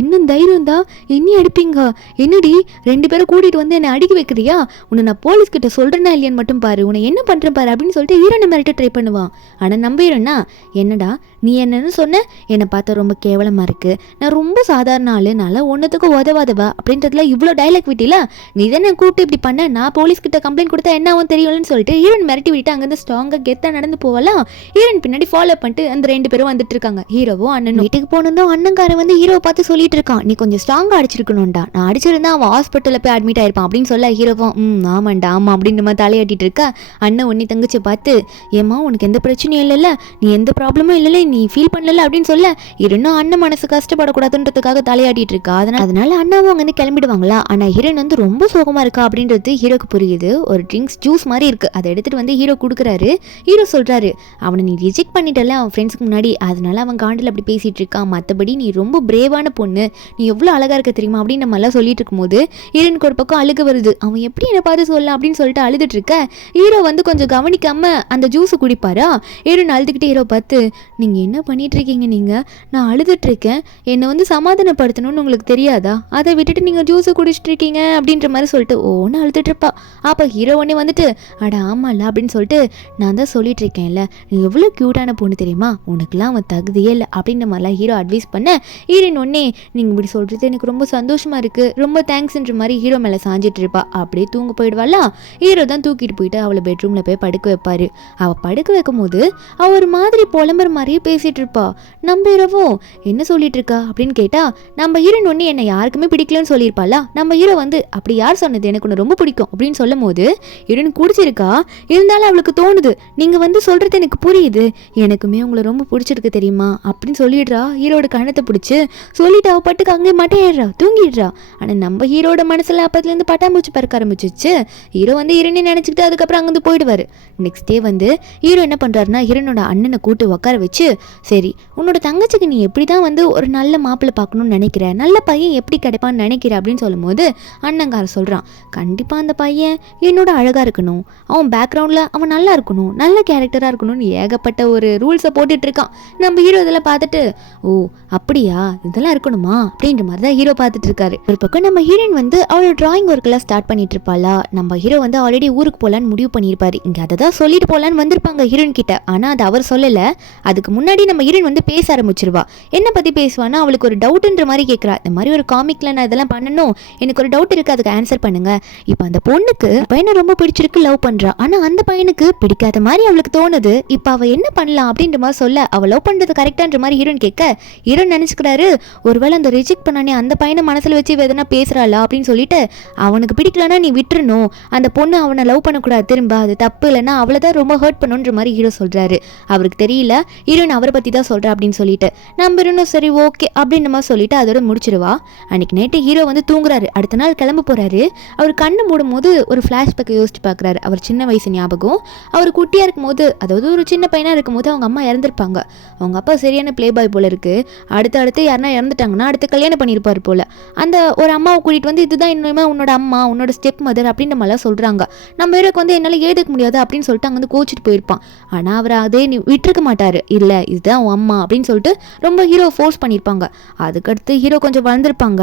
இன்னும் தைரியம் தான், என்னையும் அடிப்பீங்க, என்னடி 2 பேரும் கூட்டிகிட்டு வந்து என்னை அடிக்க வைக்கிறியா, உன்னை நான் போலீஸ்கிட்ட சொல்கிறேன்னா இல்லையான்னு மட்டும் பாரு, உன்னை என்ன பண்ணுறேன் பாரு அப்படின்னு சொல்லிட்டு ஹீரோனை மிரட்ட ட்ரை பண்ணுவான். ஆனால் நம்பிடுறேன்னா, என்னடா நீ என்னன்னு சொன்ன, என்னை பார்த்தா ரொம்ப கேவலமாக இருக்குது, நான் ரொம்ப சாதாரண ஆள், நல்லா ஒன்றுத்துக்கு உதவாதவா அப்படின்றதுல இவ்வளோ டைலாக் விட்டில, நீ தானே கூப்பிட்டு இப்படி பண்ண, நான் போலீஸ்கிட்ட கம்ப்ளைண்ட் கொடுத்தா என்ன ஆகும் தெரியலன்னு சொல்லிட்டு ஹீரோன் மிரட்டி விட்டு அங்கேருந்து ஸ்ட்ராங்காக கெத்தாக நடந்து போகலாம். ஹீரோன் பின்னாடி ஃபாலோ பண்ணிட்டு அந்த 2 பேரும் வந்துட்டு இருக்காங்க. ஹீரோவும் அண்ணனும் வீட்டுக்கு போனதும் அண்ணன்காரன் வந்து ஹீரோவை பார்த்து சொல்லிட்டு இருக்கான், நீ கொஞ்சம் ஸ்ட்ராங்காக அடிச்சிருக்கணும்டா, நான் அடிச்சிருந்தா அவன் ஹாஸ்பிட்டலில் போய் அட்மிட் ஆயிருப்பான் அப்படின்னு சொல்ல ஹீரோவும் ஆமாண்டா ஆமாம் அப்படின்ற மாதிரி தலையாட்டிட்டு இருக்கா. அண்ணன் உன்னை தங்கச்சி பார்த்து, ஏமா உனக்கு எந்த பிரச்சனையும் இல்லைல்ல, நீ எந்த ப்ராப்ளமும் இல்லைல்ல, நீ ஃபீல் பண்ணல அப்படின்னு சொல்ல இன்னும் அண்ணன் மனசு கஷ்டப்படக்கூடாதுன்றதுக்காக தலையாட்டிட்டு இருக்கா. அதனால அண்ணாவும் அங்கே வந்து கிளம்பிடுவாங்களா. ஆனால் ஹீரோன் வந்து ரொம்ப சோகமாக இருக்கா அப்படின்றது ஹீரோக்கு புரியுது. ஒரு ட்ரிங்க்ஸ் ஜூஸ் மாதிரி இருக்கு, அதை எடுத்துட்டு வந்து ஹீரோ கொடுக்குறாரு. ஹீரோ சொல்றாரு, அவனை நீ ரிஜெக்ட் பண்ணிட்டல அவன் ஃப்ரெண்ட்ஸ்க்கு முன்னாடி, அதனால அவன் காண்டில் அப்படி பேசிட்டு இருக்கான், மற்றபடி நீ ரொம்ப பிரேவான பொண்ணு, நீ எவ்வளோ அழகா இருக்க தெரியுமா அப்படின்னு நம்ம எல்லாம் சொல்லிட்டு இருக்கும்போது ஹீரோனுக்கு ஒரு பக்கம் அழுக வருது. அவன் எப்படி என்னை பார்த்து சொல்லலாம் அப்படின்னு சொல்லிட்டு அழுதுட்டு இருக்க. ஹீரோ வந்து கொஞ்சம் கவனிக்காம அந்த ஜூஸை குடிப்பாரா. ஹீரோன் அழுதுகிட்டே ஹீரோ பார்த்து, நீங்க என்ன பண்ணிட்டு இருக்கீங்க, நீங்க நான் அழுதுட்டு இருக்கேன், என்னை வந்து சமாதானப்படுத்தணும்னு உங்களுக்கு தெரியாதா, அதை விட்டுட்டு நீங்க ஜூஸை குடிச்சிட்டு இருக்கீங்க அப்படின்ற மாதிரி சொல்லிட்டு ஓன்னு அழுதுட்டு இருப்பா. அப்போ ஹீரோ உடனே வந்துட்டு, அட ஆமாம்ல அப்படின்னு சொல்லிட்டு, நான் தான் சொல்லிட்டு இருக்கேன்ல நீ எவ்வளோ க்யூட்டான பொண்ணு தெரியுமா, உனக்குலாம் அவன் தகுதியே இல்லை அப்படின்ற மாதிரிலாம் ஹீரோ அட்வைஸ் பண்ண ஹீரோயின் ஒன்னே நீங்கள் இப்படி சொல்கிறது எனக்கு ரொம்ப சந்தோஷமாக இருக்குது, ரொம்ப தேங்க்ஸ்ன்ற மாதிரி ஹீரோ மேலே சாஞ்சிட்டு இருப்பா. அப்படியே தூங்க போயிடுவாளா. ஹீரோ தான் தூக்கிட்டு போயிட்டு அவளை பெட்ரூமில் போய் படுக்க வைப்பார். அவள் படுக்க வைக்கும் போது அவள் ஒரு மாதிரி புலம்புற மாதிரியே பேசிகிட்டு இருப்பா. நம்ம ஹீரோவோ என்ன சொல்லிட்டு இருக்கா அப்படின்னு கேட்டால், நம்ம ஹீரோயின் ஒன்று என்னை யாருக்குமே பிடிக்கலன்னு சொல்லியிருப்பாளா. நம்ம ஹீரோ வந்து அப்படி யார் சொன்னது, எனக்கு ஒன்று ரொம்ப பிடிக்கும் அப்படின்னு சொல்லும் போது ஹீரோயின் குடிச்சிருக்கா, இருந்தாலும் அவளுக்கு தோணுது நீங்கள் வந்து சொல்கிறது எனக்கு புரியுது, எனக்குமே உங்களை ரொம்ப பிடிச்சிருக்கு தெரியுமா அப்படின்னு சொல்லிடுறா. ஹீரோட கணத்தை பிடிச்சி சொல்லிட்டு அவள் பட்டுக்கு அங்கே மாட்டேடுறா, தூங்கிடுறா. ஆனால் நம்ம ஹீரோட மனசில் அப்பத்துலேருந்து பட்டாம்பூச்சி பறக்க ஆரம்பிச்சிச்சு. ஹீரோ வந்து ஹீரோனே நினச்சிக்கிட்டு அதுக்கப்புறம் அங்கேருந்து போயிடுவார். நெக்ஸ்ட் டே வந்து ஹீரோ என்ன பண்ணுறாருன்னா ஹீரோனோட அண்ணனை கூட்டு உட்கார வச்சு, சரி உன்னோட தங்கச்சிக்கு நீ எப்படி தான் வந்து ஒரு நல்ல மாப்பிள்ளை பார்க்கணும்னு நினைக்கிற, நல்ல பையன் எப்படி கிடைப்பான்னு நினைக்கிற அப்படின்னு சொல்லும்போது அண்ணங்கார சொல்கிறான், கண்டிப்பாக அந்த பையன் என்னோட அழகாக இருக்கணும், அவன் பேக்ரவுண்டில் அவன் நல்லா இருக்கணும், நல்ல கேரக்டராக இருக்கணும்னு ஏகப்பட்ட ஒரு ரூல்ஸை போட்டுட்டு இருக்கான். நம்ம ஹீரோ இதெல்லாம் பார்த்துட்டு, ஓ அப்படியா இதெல்லாம் இருக்கணுமா அப்படின்ற மாதிரி தான் ஹீரோ பார்த்துட்டு இருக்காரு. ஒரு பக்கம் நம்ம ஹீரோயின் வந்து அவளோட டிராயிங் ஒர்க்கெல்லாம் ஸ்டார்ட் பண்ணிட்டு இருப்பாளா. நம்ம ஹீரோ வந்து ஆல்ரெடி ஊருக்கு போகலான்னு முடிவு பண்ணியிருப்பாரு. இங்கே அதை தான் சொல்லிட்டு போகலான்னு வந்திருப்பாங்க ஹீரோயின் கிட்ட. ஆனால் அது அவர் சொல்லலை. அதுக்கு முன்னாடி நம்ம ஹீரோயின் வந்து பேச ஆரம்பிச்சிருவா. என்ன பற்றி பேசுவான்னா அவளுக்கு ஒரு டவுட்ன்ற மாதிரி கேட்குறா. இந்த மாதிரி ஒரு காமிக்கில் நான் இதெல்லாம் பண்ணணும், எனக்கு ஒரு டவுட் இருக்குது, அதுக்கு ஆன்சர் பண்ணுங்க. இப்போ அந்த பொண்ணுக்கு பையனை ரொம்ப பிடிச்சிருக்கு, லவ் பண்ணுறா. ஆனால் அந்த பையனுக்கு பிடிக்காத மாதிரி அவளுக்கு தோணுது. இப்போ அவள் என்ன பண்ணலாம் அப்படின்ற மாதிரி சொல்ல, அவள் லவ் பண்ணுறது கரெக்டான்ற மாதிரி ஹீரோயின் கேட்க, ஹீரோயின் நினச்சிக்கிறாரு ஒருவேளை அந்த ரிஜெக்ட் பண்ணானே அந்த பையனை மனசில் வச்சு எதனா பேசுகிறாளா அப்படின்னு சொல்லிட்டு, அவனுக்கு பிடிக்கலன்னா நீ விட்டுறணும், அந்த பொண்ணு அவனை லவ் பண்ணக்கூடாது, திரும்ப அது தப்பு, இல்லைன்னா அவளை தான் ரொம்ப ஹர்ட் பண்ணுன்ற மாதிரி ஹீரோ சொல்கிறாரு. அவருக்கு தெரியல ஹீரோயின் அவரை பற்றி தான் சொல்கிறா அப்படின்னு சொல்லிட்டு, நம்புறணும் சரி ஓகே அப்படின்ற மாதிரி சொல்லிட்டு அதோட முடிச்சிருவா. அன்னைக்கு நைட்டு ஹீரோ வந்து தூங்குறாரு. அடுத்த நாள் கிளம்ப போகிறாரு. அவர் கண்ணு மூடும் போது ஒரு ஃப்ளாஷ்பேக்கை யோசிச்சு பார்க்குறாரு. அவர் சின்ன வயசு ஞாபகம். அவர் குட்டியாக இருக்கும் போது, அதாவது ஒரு சின்ன பையனாக இருக்கும் போது அவங்க அம்மா இறந்துருப்பாங்க. அவங்க அப்பா சரியான பிளே பாய் போல இருக்கு. அடுத்து யாருன்னா இறந்துட்டாங்கன்னா அடுத்து கல்யாணம் பண்ணியிருப்பார் போல. அந்த ஒரு அம்மாவை கூட்டிகிட்டு வந்து இதுதான் இன்னுமே உன்னோட அம்மா, உன்னோட ஸ்டெப் மதர் அப்படின்ற மாதிரிலாம் சொல்கிறாங்க. நம்ம ஹீரோக்கு வந்து என்னால் ஏதுக்க முடியாது அப்படின்னு சொல்லிட்டு அங்கே வந்து கோச்சிட்டு போயிருப்பான். ஆனால் அவர் அதே விட்டுருக்க மாட்டார். இல்லை இதுதான் உன் அம்மா அப்படின்னு சொல்லிட்டு ரொம்ப ஹீரோ ஃபோர்ஸ் பண்ணியிருப்பாங்க. அதுக்கடுத்து ஹீரோ கொஞ்சம் வளர்ந்துருப்பாங்க.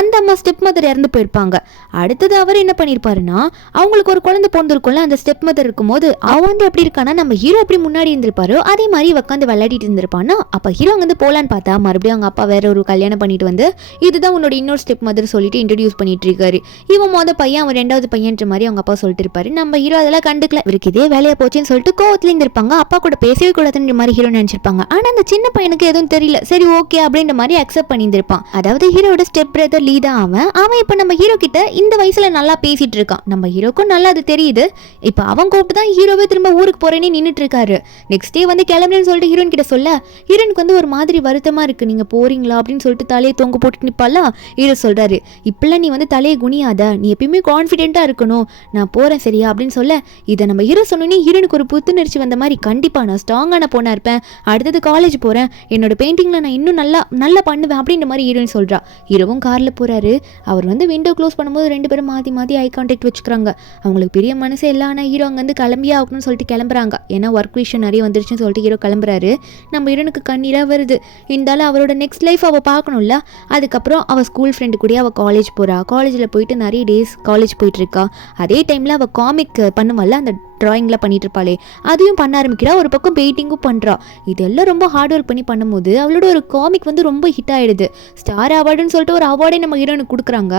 அந்த அம்மா ஸ்டெப் மதர் இறந்து போயிருப்பாங்க. அடுத்தது அவர் என்ன பண்ணியிருப்பாருன்னா, அவங்களுக்கு ஒரு குழந்தை பிறந்திருக்கும்ல, அந்த ஸ்டெப் மதர் இருக்கும்போது அவன் வந்து எப்படி இருக்கானா, நம்ம ஹீரோ எப்படி முன்னாடி இருந்திருப்பாரோ அதே மாதிரி உட்காந்து விளையாடிட்டு இருந்திருப்பானா. அப்போ ஹீரோ வந்து போலான்னு பார்த்தா மறுபடியும் அவங்க அப்பா வேற ஒரு கல்யாணம் பண்ணிட்டு வந்து இதுதான் உன்னோட இன்னொரு ஸ்டெப் மதர் சொல்லிட்டு இன்ட்ரடியூஸ் பண்ணிட்டு இருக்காரு. இவன் பையன், அவன் 2வது பையன்ற மாதிரி அவங்க அப்பா சொல்லிட்டு இருப்பாரு. நம்ம ஹீரோ அதெல்லாம் கண்டுக்கல, இவருக்கு இதே வேலையா போச்சுன்னு சொல்லிட்டு கோவத்துல இருந்திருப்பாங்க. அப்பா கூட பேசவே கூடாதுன்ற மாதிரி ஹீரோ நினைச்சிருப்பாங்க. ஆனா அந்த சின்ன பையனுக்கு எதுவும் தெரியல, சரி ஓகே அப்படின்ற மாதிரி அக்செப்ட் பண்ணியிருந்திருப்பான். அதாவது ஹீரோட ஸ்டெப் பிரதர் லீ தான் அவன் இப்ப நம்ம ஹீரோ கிட்ட இந்த வயசுல நல்லா பேசிட்டு இருக்கான். நம்ம ஹீரோக்கும் நல்லா அது தெரியுது. இப்ப அவன் கூப்பிட்டு தான் ஹீரோவே திரும்ப ஊருக்கு போறேன்னு நின்னுட்டு இருக்காரு. நெக்ஸ்ட் டே வந்து கிளம்புறேன்னு சொல்லிட்டு ஹீரோயின் கிட்ட சொல்ல, ஹீரோனுக்கு வந்து ஒரு மாதிரி வருத்தமா இருக்கு, நீங்க போறீங்களா அப்படின்னு சொல்லிட்டு தலையை தொங்க போட்டு நிப்பாளா. ஹீரோ சொல்றாரு, இப்பெல்லாம் நீ வந்து தலையை குனியாத, நீ எப்பயுமே கான்ஃபிடென்ட்டா இருக்கணும், நான் போறேன் சரியா அப்படின்னு சொல்ல, இதை நம்ம ஹீரோ சொன்னோன்னே ஹீரோனுக்கு ஒரு புத்துணர்ச்சி வந்த மாதிரி, கண்டிப்பா நான் ஸ்ட்ராங்கான பொண்ணா இருப்பேன், அடுத்தது காலேஜ் போறேன், என்னோட பெயிண்டிங்ல நான் இன்னும் நல்லா பண்ணுவேன் அப்படின்ற மாதிரி ஹீரோயின் சொல்றா. ஹீரோவும் கார்ல போறாரு. அவர் வந்து விண்டோ க்ளோஸ் பண்ணும்போது 2 பேரும் மாத்தி ஐ கான்டாக்ட் வச்சுக்கிறாங்க. அவங்களுக்கு பெரிய மனசு எல்லாம். ஆனால் ஹீரோ அங்கே வந்து கிளம்பியே ஆகணும்னு சொல்லிட்டு கிளம்புறாங்க. ஏன்னா ஒர்க் விஷயம் நிறைய வந்துருச்சுன்னு சொல்லிட்டு ஹீரோ கிளம்புறாரு. நம்ம ஹீரோனுக்கு கண்ணீராக வருது. இருந்தாலும் அவரோட நெக்ஸ்ட் லைஃப் அவள் பார்க்கணும்ல. அதுக்கப்புறம் அவள் ஸ்கூல் ஃப்ரெண்டு கூட அவள் காலேஜ் போகிறா. காலேஜில் போயிட்டு நிறைய டேஸ் காலேஜ் போயிட்டு இருக்கா. அதே டைமில் அவள் காமிக் பண்ணுவாள்ல, அந்த ட்ராயிங்லாம் பண்ணிட்டு இருப்பாளே, அதையும் பண்ண ஆரம்பிக்கிறா. ஒரு பக்கம் பெயிண்டிங்கும் பண்ணுறா. இதெல்லாம் ரொம்ப ஹார்ட் ஒர்க் பண்ணி பண்ணும்போது அவளோட ஒரு காமிக் வந்து ரொம்ப ஹிட் ஆகிடுது. ஸ்டார் அவார்டுன்னு சொல்லிட்டு ஒரு அவார்டே நம்ம ஹீரோனுக்கு கொடுக்குறாங்க.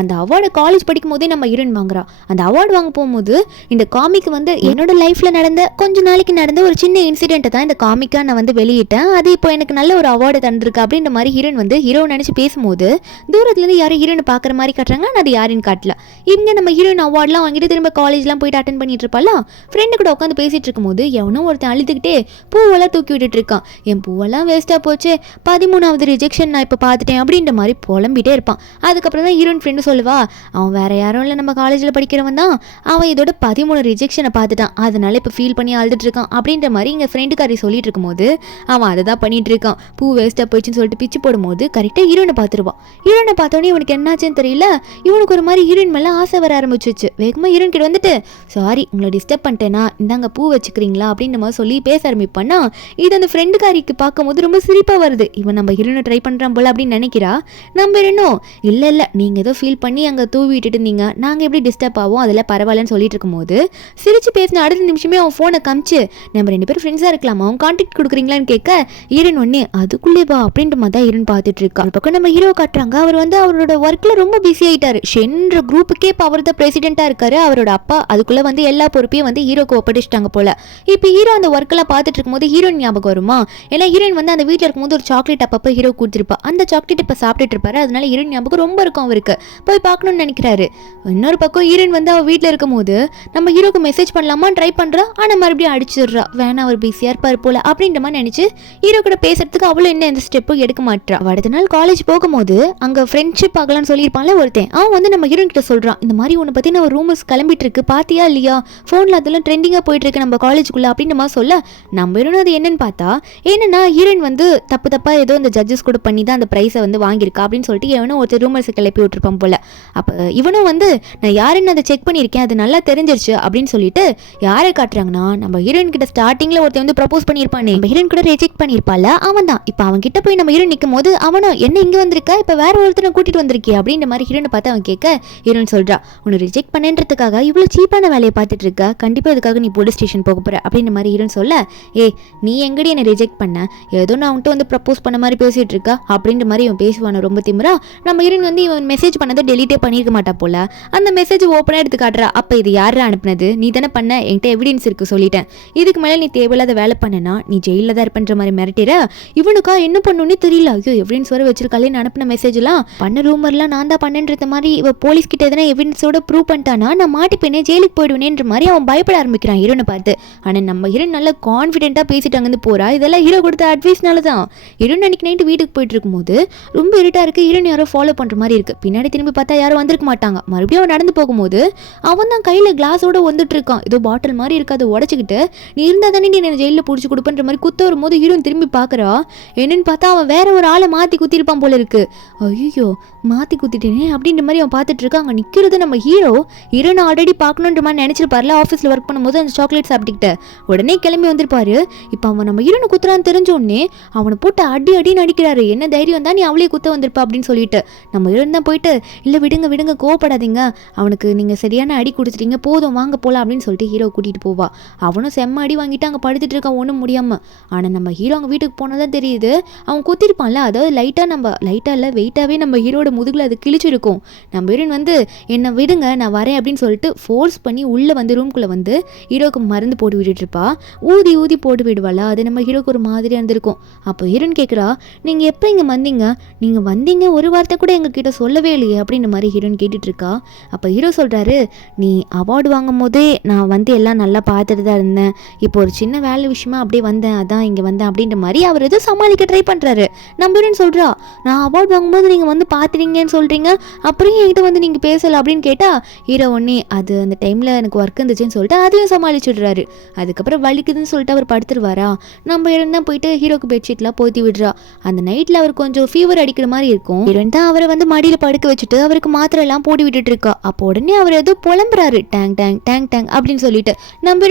அந்த அவார்டு காலேஜ் படிக்கும் போதே நம்ம ஹீரோயின் வாங்குறா. அந்த அவார்டு வாங்க போகும்போது இந்த காமிக் வந்து என்னோட லைஃப்பில் நடந்த கொஞ்ச நாளைக்கு நடந்த ஒரு சின்ன இன்சிடென்ட்டை தான் இந்த காமிக்காக நான் வந்து வெளியிட்டேன், அது இப்போ எனக்கு நல்ல ஒரு அவார்டு தந்திருக்கு அப்படின்ற மாதிரி ஹீரோயின் வந்து ஹீரோ நினச்சி பேசும்போது தூரத்துலேருந்து யாரும் ஹீரோனை பார்க்குற மாதிரி காட்டுறாங்க. ஆனால் அது யாருன்னு காட்டல. இவங்க நம்ம ஹீரோயின் அவார்ட்லாம் வாங்கிட்டு திரும்ப காலேஜ்லாம் போயிட்டு அட்டன் பண்ணிட்டு இருப்பாளா. ஃப்ரெண்டு கூட உட்காந்து பேசிட்டு இருக்கும்போது எவனோ ஒருத்தன் அழுதுகிட்டே பூவெல்லாம் தூக்கி விட்டுட்டு இருக்கான். என் பூவெல்லாம் வேஸ்ட்டாக போச்சு, 13வது ரிஜெக்ஷன் நான் இப்போ பார்த்துட்டேன் அப்படின்ற மாதிரி புலம்பிட்டே இருப்பான். அதுக்கப்புறம் தான் ஹீரோயின் ஃப்ரெண்டு சொல்லுவா, அவன் வேற யாரும் இல்லை, நம்ம காலேஜில் படிக்கிறவன் தான், அவன் இதோட 13 ரிஜெக்ஷனை பார்த்துட்டான், அதனால இப்போ ஃபீல் பண்ணி அழுதுட்டு இருக்கான் அப்படின்ற மாதிரி இங்கே ஃப்ரெண்டுக்காரி சொல்லிட்டு இருக்கும்போது அவன் அதை தான் பண்ணிட்டு இருக்கான். பூ வேஸ்ட்டாக போயிடுச்சுன்னு சொல்லிட்டு பிச்சு போடும்போது கரெக்டாக ஹீரோனை பார்த்துருவான். ஹீரோனை பார்த்தோன்னே இவனுக்கு என்னாச்சுன்னு தெரியல, இவனுக்கு ஒரு மாதிரி ஹீரோயின் மேலே ஆசை வர ஆரம்பிச்சிச்சு. வேகமாக ஹீரோயின் கிட்ட வந்துட்டு, சாரி உங்களை டிஸ்டர்ப் பண்ணிட்டேனா, இந்தாங்க பூ வச்சுக்கிறீங்களா அப்படின்ற மாதிரி சொல்லி பேச ஆரம்பிப்பானா. இது அந்த ஃப்ரெண்டுக்காரிக்கு பார்க்கும்போது ரொம்ப சிரிப்பாக வருது. இவன் நம்ம ஹீரோனை ட்ரை பண்ணுறான் போல அப்படின்னு நினைக்கிறா. நம்ம இன்னும் இல்லை நீங்கள் ஏதோ ஃபீல் பண்ணி அங்கே தூவி விட்டுட்டு இருந்தீங்க, நாங்கள் எப்படி டிஸ்டர்ப் ஆகும், அதெல்லாம் பரவாயில்லன்னு சொல்லிட்டு இருக்கும்போது சிரிச்சு பேசின அடுத்த நிமிஷமே அவன் ஃபோனை காமிச்சு, நம்ம 2 பேரும் ஃப்ரெண்ட்ஸாக இருக்கலாமா, அவன் கான்டாக்ட் கொடுக்குறீங்களான்னு கேட்க ஹீரோன் ஒன்னே அதுக்குள்ளே வா அப்படின்ற மாதிரி தான் ஹீரோன் பார்த்துட்டு இருக்கா. ஒரு பக்கம் நம்ம ஹீரோ காட்டுறாங்க, அவர் வந்து அவரோட ஒர்க்கில் ரொம்ப பிஸி ஆகிட்டாரு. ஷென்ற குரூப்புக்கே இப்போ அவர் தான் பிரசிடென்ட்டாக இருக்காரு. அவரோட அப்பா அதுக்குள்ளே வந்து எல்லா பொறுப்பையும் வந்து ஹீரோக்கு ஒப்படைச்சிட்டாங்க போல. இப்போ ஹீரோ அந்த ஒர்க்கெல்லாம் பார்த்துட்டு இருக்கும்போது ஹீரோயின் ஞாபகம் வருமா. ஏன்னா ஹீரோயின் வந்து அந்த வீட்டில் இருக்கும்போது ஒரு சாக்லேட் அப்பப்போ ஹீரோ கொடுத்துருப்பா. அந்த சாக்லேட் இப்போ சாப்பிட்டுட்டு இருப்பாரு. அதனால ஹீரோயின் ஞாபகம் ரொம்ப இருக்கும் அவருக்கு. போய் பார்க்கணும்னு நினைக்கிறாரு. இன்னொரு பக்கம் ஹீரோயின் வந்து அவள் வீட்டில் இருக்கும்போது நம்ம ஹீரோக்கு மெசேஜ் பண்ணலாமான்னு ட்ரை பண்ணுறா. ஆனால் மறுபடியும் அடிச்சிடுறா. வேணா அவர் பிஸியாக இருப்பார் போல அப்படின்ற மாதிரி நினச்சி ஹீரோ கூட பேசுறதுக்கு அவளும் என்ன எந்த ஸ்டெப்பும் எடுக்க மாட்டா. அடுத்த நாள் காலேஜ் போகும்போது அங்கே ஃப்ரெண்ட்ஷிப் ஆகலான்னு சொல்லியிருப்பான்ல ஒருத்தன், அவன் வந்து நம்ம ஹீரோயின் கிட்ட சொல்கிறான், இந்த மாதிரி உன்னை பற்றி நான் ஒரு ரூமர்ஸ் கிளம்பிட்டு இருக்கு, பாத்தியா இல்லையா, ஃபோனில் அதெல்லாம் ட்ரெண்டிங்காக போயிட்டு இருக்கு நம்ம காலேஜுக்குள்ள அப்படின்ற மாதிரி சொல்ல, நம்ம ஹீரோயின் அது என்னன்னு பார்த்தா, என்னன்னா ஹீரோயின் வந்து தப்பா ஏதோ இந்த ஜட்ஜஸ் கூட பண்ணி தான் அந்த ப்ரைஸை வந்து வாங்கியிருக்கா அப்படின்னு சொல்லிட்டு எவனோ ஒருத்தர் ரூமர்ஸை கிளப்பி விட்டுருப்பான் போல. அப்போ இவனும் வந்து நான் யாருன்னு அதை செக் பண்ணியிருக்கேன், அது நல்லா தெரிஞ்சிருச்சு அப்படின்னு சொல்லிட்டு யாரை காட்டுறாங்கன்னா, நம்ம ஹீரோயின் கிட்ட ஸ்டார்டிங்கில் ஒருத்தர் வந்து ப்ரப்போஸ் பண்ணியிருப்பானே, நம்ம ஹீரோயின் கூட ரிஜெக்ட் பண்ணியிருப்பால அவன் தான். இப்போ அவன் கிட்ட போய் நம்ம ஹீரோயின் நிற்கும் போது அவனும் என்ன இங்கே வந்திருக்கா, இப்போ வேற ஒருத்தனை கூட்டிட்டு வந்திருக்கே அப்படின்ற மாதிரி ஹீரோனை பார்த்து அவன் கேட்க, ஹீரோயின் சொல்றா, உன்னை ரிஜெக்ட் பண்ணுறதுக்காக இவ்வளோ சீப்பான வேலையை பார்த்துட்டு இருக்கா, கண்டிப்பாக இதுக்காக நீ போலீஸ் ஸ்டேஷன் போக போகிற அப்படின்ற மாதிரி ஹீரோயின் சொல்ல, நீ எங்கடி என்னை ரிஜெக்ட் பண்ண, ஏதோ நான் அவன்கிட்ட வந்து ப்ரப்போஸ் பண்ண மாதிரி பேசிட்டு இருக்கா அப்படின்ற மாதிரி இவன் பேசுவான ரொம்ப திமிரா. நம்ம ஹீரோயின் வந்து இவன் மெசேஜ் பண்ணதை டெலிட்டே பண்ணியிருக்க மாட்டா போல. அந்த மெசேஜ் ஓப்பனாக எடுத்து காட்டுறா. அப்போ இது யாரா அனுப்புனது, நீ தானே பண்ண, என்கிட்ட எவிடன்ஸ் இருக்கு சொல்லிட்டேன், இதுக்கு மேலே நீ தேவையில்லாத வேலை பண்ணனா நீ ஜெயிலில் தான் இருப்பன்ற மாதிரி மிரட்டிற. இவனுக்கா என்ன பண்ணுன்னு தெரியல. ஐயோ எவிடன்ஸ் வர வச்சிருக்காலே, அனுப்பின மெசேஜ்லாம் பண்ண ரூமர்லாம் நான் தான் பண்ணேன்ற மாதிரி இவ போலீஸ் கிட்ட எதனா எவிடன்ஸோட ப்ரூவ் பண்ணிட்டானா நான் மாட்டிப்பேனே, ஜெயிலுக்கு போயிடுவேன்ற மாதிரி அவன் பயப்பட ஆரம்பிக்கிறான் ஹீரோனை பார்த்து. ஆனால் நம்ம ஹீரோன் நல்லா கான்ஃபிடென்ட்டாக பேசிட்டு அங்கேருந்து போறா. இதெல்லாம் ஹீரோ கொடுத்த அட்வைஸ்னால தான். ஹீரோன் அன்னைக்கு நைட்டு வீட்டுக்கு போயிட்டு இருக்கும்போது ரொம்ப இருட்டா இருக்கு. ஹீரோன் யாரோ ஃபாலோ பண்ற மாதிரி இருக்கு. பின்னாடி திரும்பி பார்த்தா யாரும் வந்திருக்க மாட்டாங்க. மறுபடியும் அவன் நடந்து போகும்போது அவன் தான் கையில கிளாஸோட வந்துட்டு இருக்கான். ஏதோ பாட்டில் மாதிரி இருக்கு, அதை உடச்சிக்கிட்டு நீ இருந்தா தானே நீ என்ன ஜெயிலில் பிடிச்சி கொடுப்பன்ற மாதிரி குத்த வரும்போது ஹீரோன் திரும்பி பார்க்குறா. என்னன்னு பார்த்தா அவன் வேற ஒரு ஆளை மாற்றி குத்திருப்பான் போல இருக்கு. ஐயோ மாற்றி குத்திட்டேனே அப்படின்ற மாதிரி அவன் பார்த்துட்டு இருக்கான். அங்கே நிற்கிறது நம்ம ஹீரோனை ஆல்ரெடி பார்க்கணுன்ற மாதிரி நினைச்சிருப்பார்ல. ஆஃபீஸில் ஒர்க் பண்ணும்போது அந்த சாக்லேட் சாப்பிட்டுக்கிட்ட உடனே கிளம்பி வந்திருப்பாரு. இப்போ அவன் நம்ம ஹீரோனை குத்துறான்னு தெரிஞ்ச உடனே அவனை போட்டு அடின்னு அடிக்கிறாரு. என்ன தைரியம் தான் நீ அவளே குத்த வந்திருப்பா அப்படின்னு சொல்லிட்டு நம்ம ஹீரோன் தான் போயிட்டு இல்லை விடுங்க கோவப்படாதீங்க, அவனுக்கு நீங்கள் சரியான அடி கொடுத்துட்டீங்க, போதும் வாங்க போகலாம் அப்படின்னு சொல்லிட்டு ஹீரோ கூட்டிகிட்டு போவா. அவனும் செம்ம அடி வாங்கிட்டு அங்கே படுத்துட்டு இருக்கான் ஒன்றும் முடியாமல். ஆனால் நம்ம ஹீரோ அவங்க வீட்டுக்கு போனதான் தெரியுது அவன் குத்திருப்பான்ல, அதாவது லைட்டாக இல்லை வெயிட்டாகவே நம்ம ஹீரோட முதுகில் அது கிழிச்சிருக்கும். நம்ம ஹீரோயின் வந்து என்னை விடுங்க நான் வரேன் அப்படின்னு சொல்லிட்டு ஃபோர்ஸ் பண்ணி உள்ளே வந்து ரூம்குள்ளே வந்து ஹீரோக்கு மருந்து போட்டு விட்டுட்டு இருப்பா. ஊதி போட்டு விடுவாளா, அது நம்ம ஹீரோக்கு ஒரு மாதிரியாக இருந்திருக்கும். அப்போ ஹீரோயின் கேட்குறா, நீங்கள் எப்போ இங்கே வந்தீங்க ஒரு வார்த்தை கூட எங்ககிட்ட சொல்லவே இல்லையே அப்படின்ற மாதிரி ஹீரோயின் கேட்டுட்டு இருக்கா. அப்போ ஹீரோ சொல்கிறாரு, நீ அவார்டு வாங்கும் போதே நான் வந்து எல்லாம் நல்லா பார்த்துட்டு தான் இருந்தேன், இப்போ ஒரு சின்ன வேலை விஷயமா அப்படியே வந்தேன், அதான் இங்கே வந்தேன் அப்படின்ற மாதிரி அவர் எதுவும் சமாளிக்க ட்ரை பண்ணுறாரு. நம்ம ஹீரோயின் சொல்கிறா, நான் அவார்டு வாங்கும்போது நீங்கள் வந்து பார்த்துறீங்கன்னு சொல்கிறீங்க, அப்புறம் என்கிட்ட வந்து நீங்கள் பேசலை அப்படின்னு கேட்டால் ஹீரோ ஒன்னே அது அந்த டைமில் எனக்கு ஒர்க் இருந்துச்சுன்னு சொல்லிட்டு அதையும் சமாளிச்சுடுறாரு. அதுக்கப்புறம் வலிக்குதுன்னு சொல்லிட்டு அவர் படுத்துருவாரா. நம்ம ஹீரோயின் தான் போயிட்டு ஹீரோக்கு பெட்ஷீட்லாம் போத்தி விடுறா. அந்த நைட்டில் அவர் கொஞ்சம் ஃபீவர் அடிக்கிற மாதிரி இருக்கும். ஹீரோயின் தான் அவரை வந்து மடியில் படுக்க வச்சுட்டு அவருக்கு மாத்திரை எல்லாம் போட்டு விட்டுட்டு இருக்கா. அப்போ உடனே அவர் ஏதோ புலம்புறாரு, டேங் டேங் டேங் டேங் அப்படின்னு சொல்லிட்டு. நம்ம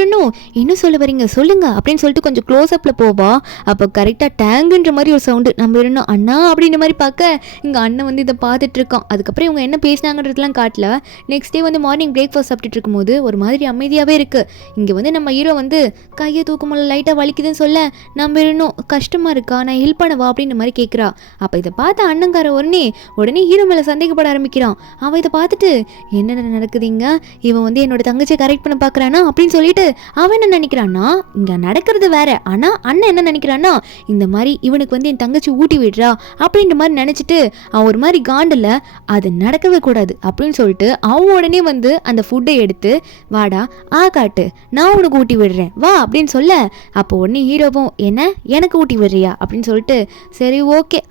இன்னும் சொல்ல வரீங்க சொல்லுங்க அப்படின்னு சொல்லிட்டு கொஞ்சம் க்ளோஸ் அப்ல போவா. அப்போ கரெக்டாக டேங்குன்ற மாதிரி ஒரு சவுண்டு. நம்ம அண்ணா அப்படின்ற மாதிரி பார்க்க இங்கே அண்ணன் வந்து இதை பார்த்துட்டு இருக்கான். அதுக்கப்புறம் இவங்க என்ன பேசினாங்கன்றதுலாம் காட்டல. நெக்ஸ்ட் டே வந்து மார்னிங் பிரேக்ஃபாஸ்ட் சாப்பிட்டுட்டு இருக்கும்போது ஒரு மாதிரி அமைதியாகவே இருக்குது. இங்கே வந்து நம்ம ஹீரோ வந்து கையை தூக்கமுள்ள லைட்டாக வலிக்குதுன்னு சொல்ல நம்ம இன்னும் கஷ்டமாக இருக்கா, நான் ஹெல்ப் பண்ணவா அப்படின்ற மாதிரி கேட்குறா. அப்போ இதை பார்த்த அண்ணங்கார உடனே ஹீரோ மேலே சந்தேகப்பட ஆரம்பிக்கிறான். அவன் இதை பார்த்துட்டு என்ன நடக்குதுங்க, இவன் வந்து என்னோட தங்கச்சியை கரெக்ட் பண்ண பார்க்குறானா அப்படின்னு சொல்லிட்டு அவன் என்ன நினைக்கிறான்னா இங்கே நடக்கிறது வேற. ஆனால் அண்ணன் என்ன நினைக்கிறான்னா இந்த மாதிரி இவனுக்கு வந்து என் தங்கச்சி ஊட்டி விடுறா அப்படின்ற மாதிரி நினச்சிட்டு அவன் ஒரு மாதிரி காண்டில் அது நடக்கவே கூடாது அப்படின்னு சொல்லிட்டு அவன் உடனே வந்து அந்த ஃபுட்டை எடுத்து வாடா காட்டு நான் உனக்கு ஊட்டி விடுறேன் வா அப்படின்னு சொல்ல, அப்போ உடனே ஹீரோவும் என்ன எனக்கு ஊட்டி விடுறியா அப்படின்னு சொல்லிட்டு சரி ஓகே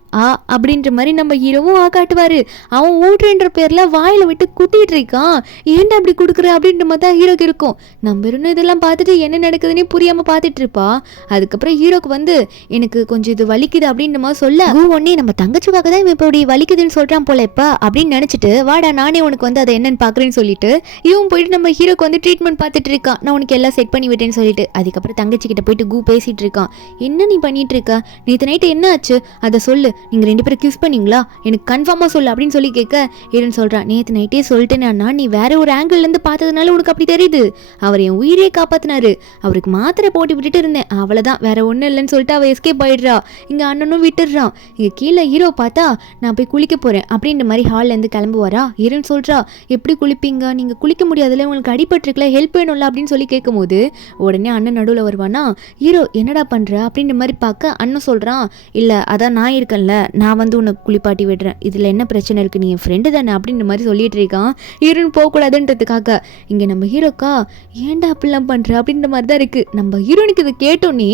அப்படின்ற மாதிரி நம்ம ஹீரோவும் காட்டுவாரு. அவன் ஊட்டுன்ற பேர்ல வாயில விட்டு குத்திட்டு இருக்கான். ஏன்டா அப்படி கொடுக்குற அப்படின்ற மாதிரி தான் ஹீரோக்கு இருக்கும். நம்ம இன்னும் இதெல்லாம் பார்த்துட்டு என்ன நடக்குதுன்னு புரியாம பார்த்துட்டு இருப்பா. அதுக்கப்புறம் ஹீரோக்கு வந்து எனக்கு கொஞ்சம் இது வலிக்குது அப்படின்ற மாதிரி சொல்ல உடனே நம்ம தங்கச்சிக்காக தான் இவன் இப்படி வலிக்குதுன்னு சொல்றான் போல இப்ப அப்படின்னு நினைச்சிட்டு வாடா நானே உனக்கு வந்து அதை என்னன்னு பாக்குறேன்னு சொல்லிட்டு இவன் போயிட்டு நம்ம ஹீரோக்கு வந்து ட்ரீட்மெண்ட் பார்த்துட்டு இருக்கான். நான் உனக்கு எல்லாம் செட் பண்ணி விட்டேன்னு சொல்லிட்டு. அதுக்கப்புறம் தங்கச்சி கிட்ட போயிட்டு பேசிட்டு இருக்கான். என்ன நீ பண்ணிட்டு இருக்க, நேற்று நைட்டு என்ன ஆச்சு அதை சொல்லு, நீங்கள் 2 பேரும் கிஸ் பண்ணீங்களா எனக்கு கன்ஃபார்மாக சொல்லு அப்படின்னு சொல்லி கேட்க ஹீரோன்னு சொல்கிறான், நேற்று நைட்டே சொல்லிட்டேன்னா நீ வேற ஒரு ஆங்கிள்லேருந்து பார்த்ததுனால உனக்கு அப்படி தெரியுது, அவர் என் உயிரே காப்பாற்றினாரு, அவருக்கு மாத்திரை போட்டு விட்டுட்டு இருந்தேன் அவ்வளோதான் வேற ஒன்றும் இல்லைன்னு சொல்லிட்டு அவள் எஸ்கேப் ஆயிடுறா. இங்கே அண்ணனும் விட்டுடுறான். இங்கே கீழே ஹீரோ பார்த்தா நான் போய் குளிக்க போகிறேன் அப்படின்ற மாதிரி ஹால்லேருந்து கிளம்புவாரா. ஹீரோன்னு சொல்கிறா, எப்படி குளிப்பீங்க, நீங்கள் குளிக்க முடியாதுல்ல, உங்களுக்கு அடிபட்டிருக்கல, ஹெல்ப் வேணும்ல அப்படின்னு சொல்லி கேட்கும்போது உடனே அண்ணன் நடுவில் வருவானா. ஹீரோ என்னடா பண்ணுற அப்படின்ற மாதிரி பார்க்க அண்ணன் சொல்கிறான், இல்லை அதான் நான் இருக்கேன்ல நான் வந்து உனக்கு குளிப்பாட்டி விடுறேன், இதில் என்ன பிரச்சனை இருக்குது, நீ என் ஃப்ரெண்டு தானே அப்படின்ற மாதிரி சொல்லிட்டு இருக்கான். ஹீரோன்னு போகக்கூடாதுன்றதுக்காக. இங்கே நம்ம ஹீரோக்கா ஏன்டா அப்படிலாம் பண்ணுற அப்படின்ற மாதிரி தான் இருக்குது. நம்ம ஹீரோனுக்கு இதை கேட்டோன்னே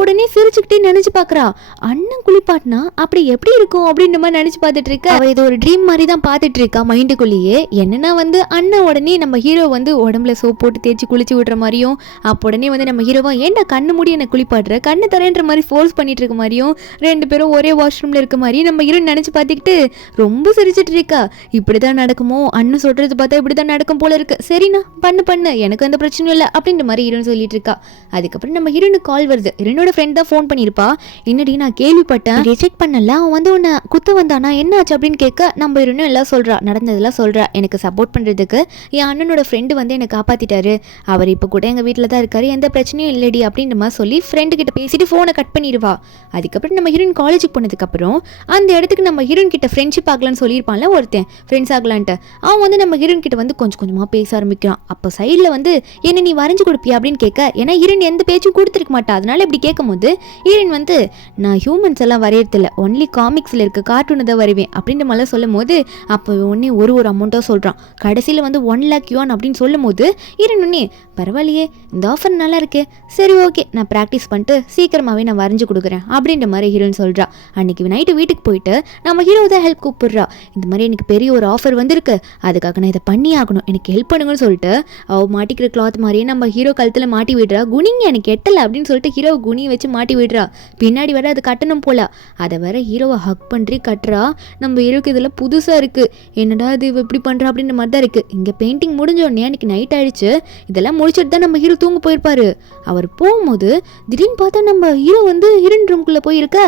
உடனே சிரிச்சுக்கிட்டே நினச்சி பார்க்குறா, அண்ணன் குளிப்பாட்டினா அப்படி எப்படி இருக்கும் அப்படின்ற மாதிரி நினச்சி பார்த்துட்டு இருக்கா. அவள் இது ஒரு ட்ரீம் மாதிரி தான் பார்த்துட்டு இருக்கா மைண்டுக்குள்ளேயே. என்னன்னா வந்து அண்ணன் உடனே நம்ம ஹீரோ வந்து உடம்புல சோப் போட்டு தேய்ச்சி குளிச்சு விடுற மாதிரியும், அப்போ உடனே வந்து நம்ம ஹீரோவா ஏன்டா கண்ணு மூடி என்னை குளிப்பாடுற, கண்ணு தரேன்ற மாதிரி ஃபோர்ஸ் பண்ணிட்டு இருக்க மாதிரியும், 2 பேரும் ஒரே வாஷ்ரூம்ல இருக்க மாதிரி நம்ம ஹீரோ நினைச்சு பார்த்துக்கிட்டு ரொம்ப சிரிச்சிட்டு இருக்கா. இப்படிதான் நடக்குமோ, அண்ணன் சொல்றது பார்த்தா இப்படிதான் நடக்கும் போல இருக்கு, சரிண்ணா பண்ணு எனக்கு எந்த பிரச்சனையும் இல்லை அப்படின்ற மாதிரி ஹீரோன்னு சொல்லிட்டு இருக்கா. அதுக்கப்புறம் நம்ம ஹீரோனுக்கு கால் வருது. ஹீரோனோட ஃப்ரெண்ட் தான் ஃபோன் பண்ணியிருப்பா. என்னடி நான் கேள்விப்பட்டேன் ரிஜெக்ட் பண்ணல, அவன் வந்து உன்னை குத்த வந்தானா என்ன ஆச்சு அப்படின்னு கேட்க நம்ம ஹீரோனும் எல்லாம் சொல்றா, நடந்ததெல்லாம் சொல்றா. எனக்கு சப்போர்ட் பண்றதுக்கு என் அண்ணனோட ஃப்ரெண்டு வந்து என்னை காப்பாத்திட்டாரு, அவர் இப்போ கூட எங்க வீட்டில் தான் இருக்காரு, எந்த பிரச்சனையும் இல்லடி அப்படின்ற மாதிரி சொல்லி ஃப்ரெண்டு கிட்ட பேசிட்டு ஃபோனை கட் பண்ணிடுவா. அதுக்கப்புறம் நம்ம ஹீரோயின் காலேஜுக்கு போனதுக்கப்புறம் அந்த இடத்துக்கு நம்ம ஹீரோயின் கிட்ட ஃப்ரெண்ட்ஷிப் ஆகலான்னு சொல்லியிருப்பான்ல ஒருத்தன், ஃப்ரெண்ட்ஸ் ஆகலான்ட்டு. அவன் வந்து நம்ம ஹீரோயின் கிட்ட வந்து கொஞ்சம் கொஞ்சமாக பேச ஆரம்பிக்கிறான். அப்போ சைடில் வந்து என்ன நீ வரைஞ்சு கொடுப்பியா அப்படின்னு கேட்க, ஏன்னா ஹீரோயின் எந்த பேச்சும் கொடுத்துருக்க மாட்டா, அதனால இப்படி கேட்கும் போது ஹீரோயின் வந்து நான் ஹியூமன்ஸ் எல்லாம் வரையறதில்ல, ஒன்லி காமிக்ஸில் இருக்க கார்ட்டூனை தான் வரைவேன் அப்படின்ற மாதிரிலாம் சொல்லும் போது அப்போ ஒன்னே ஒரு அமௌண்ட்டாக சொல்கிறான். கடைசியில் வந்து 1 lakh yuan அப்படின்னு சொல்லும் போது ஹீரோயின் ஒன்னே பரவாயில்லையே இந்த ஆஃபர் நல்லா இருக்கே, சரி ஓகே நான் ப்ராக்டிஸ் பண்ணிட்டு சீக்கிரமாகவே நான் வரைஞ்சு கொடுக்குறேன் அப்படின்ற மாதிரி ஹீரோயின் சொல்கிறா. அன்னைக்கு நைட்டு வீட்டுக்கு போயிட்டு நம்ம ஹீரோ தான் ஹெல்ப் கூப்பிடுறா. இந்த மாதிரி எனக்கு பெரிய ஒரு ஆஃபர் வந்திருக்கு, அதுக்காக நான் இதை பண்ணி ஆகணும், எனக்கு ஹெல்ப் பண்ணுங்கன்னு சொல்லிட்டு அவள் மாட்டிக்கிற கிளாத் மாதிரியே நம்ம ஹீரோ கழுத்தில் மாட்டி விடுறா. குனிங்க எனக்கு எட்டலை அப்படின்னு சொல்லிட்டு ஹீரோ குனியை வச்சு மாட்டி விடுறா. பின்னாடி வர அது கட்டணும் போல, அதை வேற ஹீரோவை ஹக் பண்ணி கட்டுறா. நம்ம ஹீரோக்கு இதெல்லாம் புதுசாக இருக்குது, என்னடா இது இப்படி பண்ணுறா அப்படின்ற மாதிரி தான் இருக்குது. இங்கே பெயிண்டிங் முடிஞ்சோடனே அன்றைக்கி நைட் ஆயிடுச்சு. இதெல்லாம் முடிச்சுட்டு தான் நம்ம ஹீரோ தூங்க போயிருப்பாரு. அவர் போகும்போது திடீர்னு பார்த்தா நம்ம ஹீரோ வந்து ஹீரோயின் ரூம்குள்ளே போயிருக்க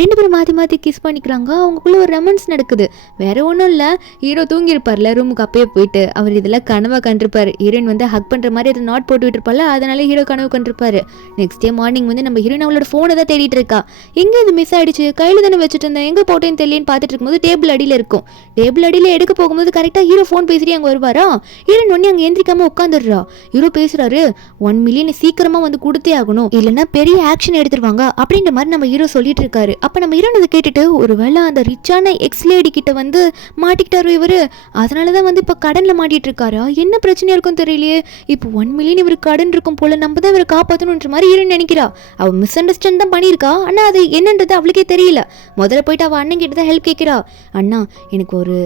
2 பேரும் மாற்றி மாற்றி கிஸ் பண்ணிக்கிறாங்க. அவங்களுக்குள்ள ஒரு ரொமான்ஸ் நடக்குது. வேற ஒன்றும் இல்லை, ஹீரோ தூங்கியிருப்பார்ல ரூமுக்கு அப்பயே போயிட்டு அவர் இதெல்லாம் கனவாக கண்டிருப்பார். ஹீரோயின் வந்து ஹக் பண்ணுற மாதிரி அதை நாட் போட்டு விட்டுருப்பால, அதனால ஹீரோ கனவு கண்டிருப்பாரு. நெக்ஸ்ட் டே மார்னிங் வந்து நம்ம ஹீரோயின் அவளோட ஃபோனை தான் தேடிட்டு இருக்கா. எங்கே இது மிஸ் ஆயிடுச்சு, கையில் தானே வச்சுட்டு இருந்தேன், எங்கே போட்டேன்னு தெரியலன்னு பார்த்துட்டு இருக்கும்போது டேபிள் அடியில் இருக்கும். டேபிள் அடியில் எடுக்க போகும்போது கரெக்டாக ஹீரோ ஃபோன் பேசிட்டு அங்கே வருவாரா. ஹீரோயின் ஒன்னே அங்கே எந்திரிக்காம உட்காந்துடுறா. ஹீரோ பேசுறாரு, 1 மில்லியன் சீக்கிரமா வந்து கொடுத்தே ஆகணும், இல்லைன்னா பெரிய ஆக்ஷன் எடுத்துருவாங்க அப்படின்ற மாதிரி நம்ம ஹீரோ சொல்லிட்டு இருக்காரு. அப்ப நம்ம ஹீரோ அதை கேட்டுட்டு ஒருவேளை அந்த ரிச்சான எக்ஸ் லேடி கிட்ட வந்து மாட்டிக்கிட்டாரு இவரு, அதனாலதான் வந்து இப்ப கடன்ல மாட்டிட்டு இருக்காரா, என்ன பிரச்சனையா இருக்கும் தெரியலையே. இப்போ 1 மில்லியன் இவருக்கு கடன் இருக்கும் போல, நம்ம தான் இவரை காப்பாற்றணுன்ற மாதிரி ஹீரோயின் நினைக்கிறா. அவ மிஸ் அண்டர்ஸ்டாண்ட் தான் பண்ணியிருக்கா, ஆனா அது என்னன்றது அவளுக்கே தெரியல. முதல்ல போயிட்டு அவ அண்ணன் கிட்ட தான் ஹெல்ப் கேட்கிறா. அண்ணா எனக்கு ஒரு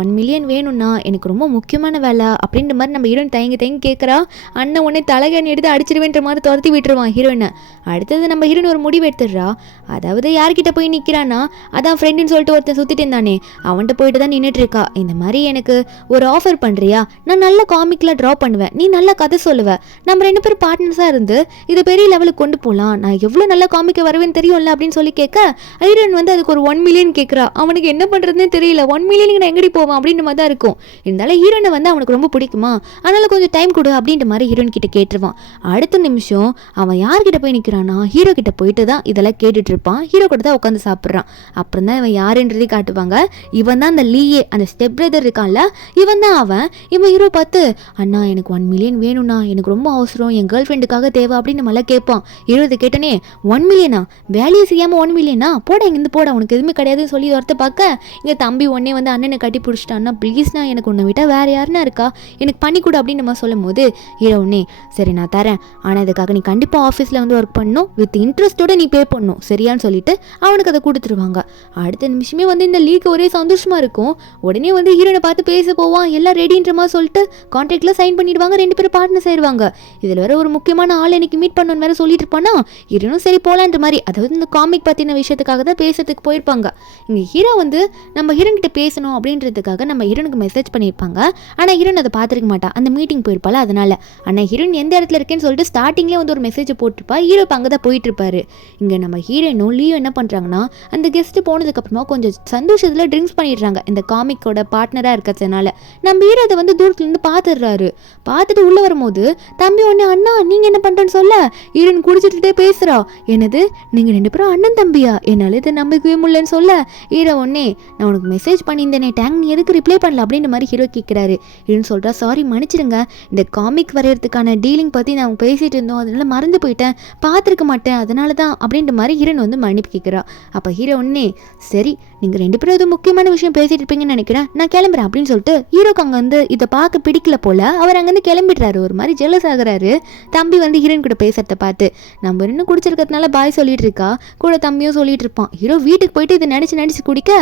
1 மில்லியன் வேணும்னா, எனக்கு ரொம்ப முக்கியமான வேலை அப்படின்ற மாதிரி நம்ம ஹீரோயின் தயங்கி தயங்கி கேட்குறா. அண்ணன் உடனே தலைகணி எடுத்து அடிச்சிருவேன்ற மாதிரி துரத்தி விட்டுருவான் ஹீரோயினை. அடுத்தது நம்ம ஹீரோயின் ஒரு முடிவு எடுத்துடுறா. அதாவது யார்கிட்ட போய் நிற்கிறான்னா, அதான் ஃப்ரெண்டுன்னு சொல்லிட்டு ஒருத்தன் சுற்றிட்டு இருந்தானே அவன்கிட்ட போயிட்டு தான் நின்றுட்டு இருக்கா. இந்த மாதிரி எனக்கு ஒரு ஆஃபர் பண்ணுறியா, நான் நல்ல காமிக்கில் ட்ரா பண்ணுவேன், நீ நல்ல கதை சொல்லுவேன், நம்ம 2 பேரும் பார்ட்னர்ஸாக இருந்து இதை பெரிய லெவலுக்கு கொண்டு போகலாம், நான் எவ்வளோ நல்ல காமிக்க வருவேன்னு தெரியும்ல அப்படின்னு சொல்லி கேட்க ஹீரோயின் வந்து அதுக்கு ஒரு 1 மில்லியன் கேட்குறா. அவனுக்கு என்ன பண்ணுறதுன்னு தெரியல, 1 மில்லியனுக்கு நான் எங்கடி போவேன் அப்படின்ற மாதிரி தான் இருக்கும். இருந்தாலும் ஹீரோயினை வந்து அவனுக்கு ரொம்ப பிடிக்குமா, அதனால கொஞ்சம் டைம் கொடு அப்படின்ற மாதிரி ஹீரோயின் கிட்ட கேட்டுருவான். அடுத்த நிமிஷம் அவன் யார்கிட்ட போய் நிற்கிறான்னா, ஹீரோ கிட்ட போயிட்டு தான் இதெல்லாம் கேட்டுட்டு இருப்பான். ஹீரோ கூட தான் உட்காந்து சாப்பிட்றான். அப்புறம் தான் இவன் யாருன்றதே காட்டுவாங்க. இவன் தான் அந்த லீயே, அந்த ஸ்டெப் பிரதர் இருக்கான்ல, இவன் தான் அவன். இவன் ஹீரோ பார்த்து, அண்ணா எனக்கு 1 மில்லியன் வேணும்ண்ணா, எனக்கு ரொம்ப அவசரம், என் கேர்ள் ஃப்ரெண்டுக்காக தேவை அப்படின்னு நம்மளாம் கேட்பான். ஹீரோ இதை கேட்டனே, 1 மில்லியனா, வேலையை செய்யாமல் 1 மில்லியனா, போட இங்கேருந்து போட, உனக்கு எதுவுமே கிடையாதுன்னு சொல்லி ஒருத்த பார்க்க இங்கே தம்பி உடனே வந்து அண்ணனை கட்டி பிடிச்சிட்டான்னா, ப்ளீஸ்ண்ணா எனக்கு உன்னை விட்டால் வேறு யாருன்னா இருக்கா, எனக்கு பண்ணி கொடு அப்படின்னு நம்ம சொல்லும் போது ஹீரோ உடனே சரி நான் தரேன், ஆனால் இதுக்காக நீ கண்டிப்பாக ஆஃபீஸில் வந்து ஒர்க் பண்ணணும், வித் இன்ட்ரெஸ்ட்டோட நீ பே பண்ணணும் சரியான்னு சொல்லிட்டு அவனுக்கு அதை கொடுத்துருவாங்க. அடுத்த நிமிஷமே வந்து இந்த லீக் ஒரே சந்தோஷமாக இருக்கும். உடனே வந்து ஹீரோனை பார்த்து பேச போவான். எல்லாம் ரெடின்ற மாதிரி சொல்லிட்டு கான்ட்ராக்டில் சைன் பண்ணிடுவாங்க. 2 பேரும் பார்ட்னர்ஸ் ஆயிடுவாங்க. இதில் வேற ஒரு முக்கியமான ஆள் எனக்கு மீட் பண்ணணும்னு வேற சொல்லிட்டு இருப்பானா, ஹீரோனும் சரி போகலான்ற மாதிரி, அதாவது இந்த காமிக் பற்றின விஷயத்துக்காக தான் பேசுறதுக்கு போயிருப்பாங்க. இங்கே ஹீரோ வந்து நம்ம ஹீரோன் கிட்ட பேசணும் அப்படின்றதுக்காக நம்ம ஹீரோனுக்கு மெசேஜ் பண்ணியிருப்பாங்க. ஆனால் ஹீரோன் அதை பார்த்துருக்க மாட்டான், அந்த மீட்டிங் போயிருப்பாள். அதனால ஆனால் ஹீரோயின் எந்த இடத்துல இருக்கேன்னு சொல்லிட்டு ஸ்டார்டிங்லேயே வந்து ஒரு மெசேஜ் போட்டிருப்பா. ஹீரோ இப்போ அங்கே தான் போயிட்டு இருப்பாரு. இங்கே நம்ம ஹீரோயினும் லீயோ என்ன பண்ணுறாங்கன்னா, அந்த கெஸ்ட்டு போனதுக்கப்புறமா கொஞ்சம் சந்தோஷத்தில் ட்ரிங்க்ஸ் பண்ணிடுறாங்க. இந்த காமிக்கோட பார்ட்னராக இருக்கிறதுனால நம்ம ஹீரோ அதை வந்து தூரத்துலேருந்து பார்த்துடுறாரு. பார்த்துட்டு உள்ளே வரும்போது தம்பி ஒன்று, அண்ணா நீங்கள் என்ன பண்ணுறேன்னு சொல்ல ஹீரோயின் குடிச்சிட்டுட்டே பேசுகிறா. என்னது நீங்கள் 2 பேரும் அண்ணன் தம்பியா, என்னால் இதை நம்பிக்கவே முடியலன்னு சொல்ல ஹீரோ ஒன்னே நான் உனக்கு மெசேஜ் பண்ணியிருந்தேனே டேங், நீ எதுக்கு ரிப்ளை பண்ணல அப்படின்ற மாதிரி ஹீரோ கேட்குறாரு. ஹீரோன்னு சொல்கிறா, சாரி மன்னிச்சிடுங்க, இந்த காமிக் வரையறதுக்கான டீலிங் பற்றி நான் பேசிகிட்டு இருந்தோம், அதனால மறந்து போயிட்டேன், பார்த்துருக்க மாட்டேன், அதனால தான் அப்படின்ற மாதிரி ஹீரோன் வந்து மன்னிப்பு கேட்குறா. அப்போ ஹீரோ ஒன்னே சரி நீங்கள் 2 பேரும் எதுவும் முக்கியமான விஷயம் பேசிகிட்டு இருப்பீங்கன்னு நினைக்கிறேன், நான் கிளம்புறேன் அப்படின்னு சொல்லிட்டு ஹீரோக்கு அங்கே வந்து இதை பார்க்க பிடிக்கல போல் அவர் அங்கேருந்து கிளம்பிடுறாரு. ஒரு மாதிரி ஜெலஸ் ஆகுறாரு. தம்பி வந்து ஹீரோயின் கூட பேசுறத பார்த்து நம்ம இன்னும் குடிச்சிருக்கிறதுனால பாய் சொல்லிட்டு இருக்கா, கூட தம்பியும் சொல்லிட்டு இருப்பான். ஹீரோ வீட்டுக்கு போயிட்டு இதை நினச்சி குடிக்க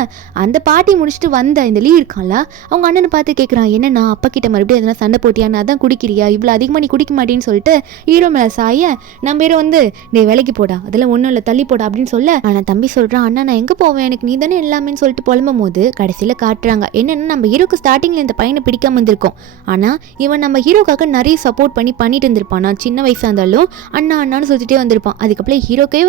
அந்த பார்ட்டி முடிச்சுட்டு வந்த இந்த லீவ் இருக்கான்ல, அவங்க அண்ணனை பார்த்து கேட்குறான், என்னன்னா அப்பா கிட்ட மறுபடியும் எதனா சண்டை போட்டியான்னு, அதான் குடிக்கிறியா, இவ்வளோ அதிகமாக நீ குடிக்க மாட்டேன்னு சொல்லிட்டு ஹீரோ மேலே சாய நம்ம ஹீரோ வந்து நீ வேலைக்கு போடா, அதெல்லாம் ஒன்றும் இல்லை தள்ளி போடா அப்படின்னு சொல்ல, ஆனால் தம்பி சொல்கிறான், அண்ணா நான் எங்கே போவேன், எனக்கு நீ தானே எல்லாமேன்னு சொல்லிட்டு புலம்பும் போது கடைசியில் காட்டுறாங்க என்னென்னா நம்ம ஹீரோக்கு ஸ்டார்டிங்கில் இந்த பையனை பிடிக்காம இருந்திருக்கும். ஆனால் இவன் நம்ம ஹீரோக்காக நிறைய சப்போர்ட் பண்ணிட்டு இருந்திருப்பான். நான் சின்ன வயசாக இருந்தாலும் அண்ணா அண்ணான்னு சொல்லிட்டே வந்திருப்பான். அதுக்கப்புறம் ஹீரோக்கே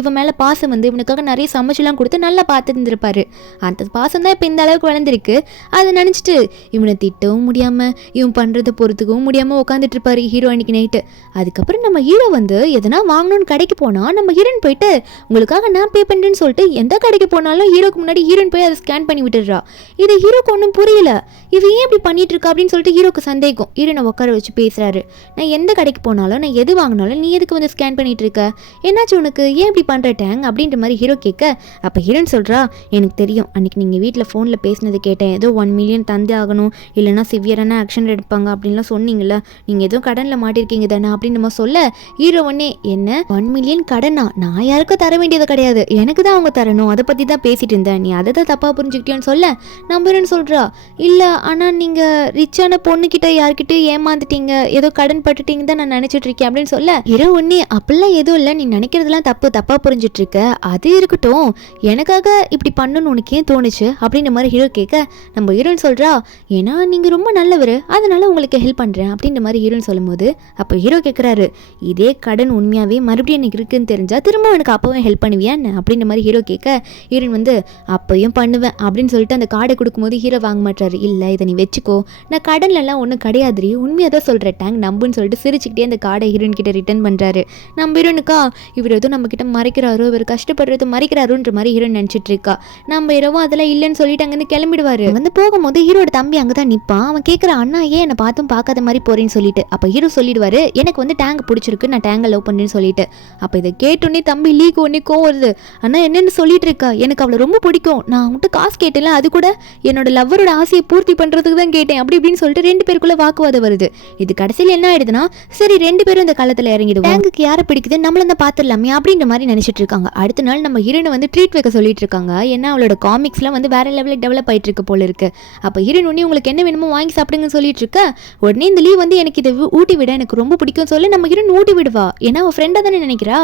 இவன் மேலே பாசம் வந்து இவனுக்காக நிறைய சமைச்சுலாம் கொடுத்து நல்லா பார்த்துட்டு இருந்திருப்பாரு. அந்த பாசம் தான் இப்போ இந்த அளவுக்கு வளர்ந்துருக்கு. அதை நினச்சிட்டு இவனை திட்டவும் முடியாமல் இவன் பண்ணுறதை பொறுத்துக்கவும் முடியாமல் உட்காந்துட்டு இருப்பாரு ஹீரோ அன்னைக்கு நைட்டு. அதுக்கப்புறம் நம்ம ஹீரோ வந்து எதனா வாங்கணும்னு கடைக்கு போனால் நம்ம ஹீரோயின் போயிட்டு உங்களுக்காக நான் பே பண்ணுறேன்னு சொல்லிட்டு எந்த கடைக்கு போனாலும் ஹீரோக்கு ஹீரோக்கு முன்னாடி ஹீரோயின் போய் அதை ஸ்கேன் பண்ணி விட்டுடுறா. இது ஹீரோக்கு ஒன்றும் புரியல, இவ ஏன் இப்படி பண்ணிட்டு இருக்கா அப்படின்னு சொல்லிட்டு ஹீரோக்கு சந்தேகம். ஹீரோனை உட்கார வச்சு பேசுறாரு. நான் எந்த கடைக்கு போனாலும் நான் எது வாங்கினாலும் நீ எதுக்கு வந்து ஸ்கேன் பண்ணிட்டு இருக்க, என்னாச்சு உனக்கு, ஏன் இப்படி பண்ற டேங் அப்படின்ற மாதிரி ஹீரோ கேட்க, அப்போ ஹீரோயின் சொல்றா, எனக்கு தெரியும் அன்னைக்கு நீங்கள் வீட்டில் ஃபோனில் பேசினது கேட்டேன், ஏதோ 1 மில்லியன் தந்தே ஆகணும் இல்லைனா சிவியரான ஆக்ஷன் எடுப்பாங்க அப்படின்லாம் சொன்னீங்களா, நீங்கள் எதுவும் கடனில் மாட்டிருக்கீங்க தானே அப்படின்னு நம்ம சொல்ல, ஹீரோ உடனே என்ன 1 மில்லியன் கடனா, நான் யாருக்கும் தர வேண்டியது கிடையாது, எனக்கு தான் அவங்க தரணும், அதை பற்றி தான் பேசிட்டு இருந்தேன், நீ அதை தான் தப்பாக புரிஞ்சுக்கிட்டியோன்னு சொல்ல, நம்புறேன்னு சொல்கிறா. இல்லை ஆனால் நீங்கள் ரிச்சான பொண்ணுக்கிட்ட யார்கிட்டயும் ஏமாந்துட்டீங்க, ஏதோ கடன் பட்டுட்டீங்க தான் நான் நினச்சிட்டு இருக்கேன் அப்படின்னு சொல்ல, ஹீரோ ஒன்னே அப்படிலாம் எதுவும் இல்லை, நீ நினைக்கிறதுலாம் தப்பாக புரிஞ்சிட்டு இருக்க, அது இருக்கட்டும், எனக்காக இப்படி பண்ணணும்னு உனக்கு ஏன் தோணுச்சு அப்படின்ற மாதிரி ஹீரோ கேட்க, நம்ம ஹீரோன்னு சொல்கிறா, ஏன்னா நீங்கள் ரொம்ப நல்லவர், அதனால உங்களுக்கு ஹெல்ப் பண்ணுறேன் அப்படின்ற மாதிரி ஹீரோன்னு சொல்லும்போது, அப்போ ஹீரோ கேட்குறாரு, இதே கடன் உண்மையாகவே மறுபடியும் எனக்கு இருக்குன்னு தெரிஞ்சா திரும்ப எனக்கு அப்போவும் ஹெல்ப் பண்ணுவியான்னு அப்படின்ற மாதிரி ஹீரோ கேட்க, ஹீரோயின் வந்து அப்போயும் பண்ணுவேன் அப்படின்னு சொல்லிட்டு அந்த கார்டை கொடுக்கும்போது ஹீரோ வாங்க மாட்டாரு. இல்லை இதை நீ வச்சுக்கோ, நான் கடன்லலாம் ஒன்றும் கிடையாதுரி, உண்மையாக தான் சொல்கிறேன் டேங் நம்புன்னு சொல்லிட்டு சிரிச்சுக்கிட்டே அந்த கார்டை ஹீரோயின் கிட்ட ரிட்டர்ன் பண்ணுறாரு. நம்ம ஹீரோனுக்கா இவர் ஏதோ நம்ம கிட்ட மறைக்கிறாரோ, இவர் கஷ்டப்படுறது மறைக்கிறாரோன்ற மாதிரி ஹீரோயின் நினச்சிட்டு இருக்கா. நம்ம இரவும் அதெல்லாம் இல்லைன்னு சொல்லிட்டு அங்கேருந்து கிளம்பிடுவாரு. வந்து போகும்போது ஹீரோட தம்பி அங்கே தான் நிற்பான். அவன் கேட்குற, அண்ணா ஏன் என்னை பார்த்தும் பார்க்காத மாதிரி போறேன்னு சொல்லிட்டு. அப்போ ஹீரோ சொல்லிடுவாரு, எனக்கு வந்து டேங்க் பிடிச்சிருக்கு, நான் டேங்கை லவ் பண்ணுறேன்னு சொல்லிட்டு. அப்போ இதை கேட்டோன்னே தம்பி லீக்கு ஒன்னே கோவம் வருது. அண்ணா என்னென்னு சொல்லிட்டு இருக்கா, எனக்கு அவளை ரொம்ப பிடிக்கும், நான் அவங்ககிட்ட காசு கேட்டேன்ல, அது கூட என்னோட லவ்வரோட ஆசையை பூர்த்தி பண்ணுறதுக்கு தான் கேட்டேன் அப்படி இப்படின்னு சொல்லிட்டு 2 பேருக்குள்ள வாக்குவாதம் வருது. இது கடைசியில் என்ன ஆயிடுதுன்னா, சரி 2 பேரும் இந்த காலத்தில் இறங்கிடுவோம், டேங்குக்கு யாரை பிடிக்குது நம்மள தான் பார்த்துடலாமே அப்படின்ற மாதிரி நினைச்சிட்டு இருக்காங்க. அடுத்த நாள் நம்ம ஹீரோனை வந்து ட்ரீட் வைக்க சொல்லிட்டு இருக்காங்க. ஏன்னா அவளோட காமிக்ஸ்லாம் வந்து வேற லெவலில் டெவலப் ஆயிட்டு இருக்கு போல இருக்கு. அப்போ ஹீரோயின் உடனே உங்களுக்கு என்ன வேணுமோ வாங்கி சாப்பிடுங்கன்னு சொல்லிட்டு இருக்க, உடனே இந்த லீவ் வந்து எனக்கு இதை ஊட்டி விட எனக்கு ரொம்ப பிடிக்கும் சொல்லி நம்ம ஹீரோயின் ஊட்டி விடுவா. ஏன்னா அவள் ஃப்ரெண்டாக தானே நினைக்கிறா.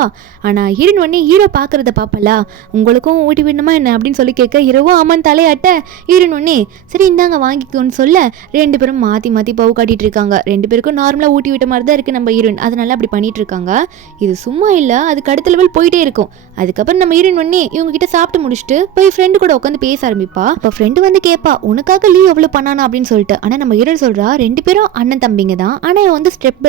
ஆனால் ஹீரோயின் உடனே ஹீரோ பார்க்கறத பார்ப்பலா, உங்களுக்கும் ஊட்டி விடணுமா என்ன அப்படின்னு சொல்லி கேட்க, ஹீரோவும் அம்மன் தலையாட்ட ஹீரோயின் உடனே சரி இந்தாங்க வாங்கிக்கோன்னு சொல்ல 2 பேரும் மாற்றி மாற்றி பவு காட்டிட்டு இருக்காங்க. 2 பேருக்கும் நார்மலாக ஊட்டி விட்ட மாதிரி தான் இருக்குது நம்ம ஹீரோயின், அதனால அப்படி பண்ணிட்டு இருக்காங்க. இது சும்மா இல்லை, அதுக்கு அடுத்த லெவல் போயிட்டே இருக்கும். அதுக்கப்புறம் நம்ம ஹீரோயின் உடனே இவங்க கிட்ட சாப்பிட்டு முடிச்சுட்டு போய் ஃப்ரெண்டு கூட உட்காந்து பேச ஆரம்பிப்பா. அப்போ ஃப்ரெண்டு வந்து கேட்பா, உனக்காக லீவ் எவ்வளோ பண்ணானா அப்படின்னு சொல்லிட்டு. ஆனால் நம்ம ஹீரோயின் சொல்றா, 2 பேரும் அண்ணன் தம்பிங்க தான், ஆனால் இவன் வந்து ஸ்டெப்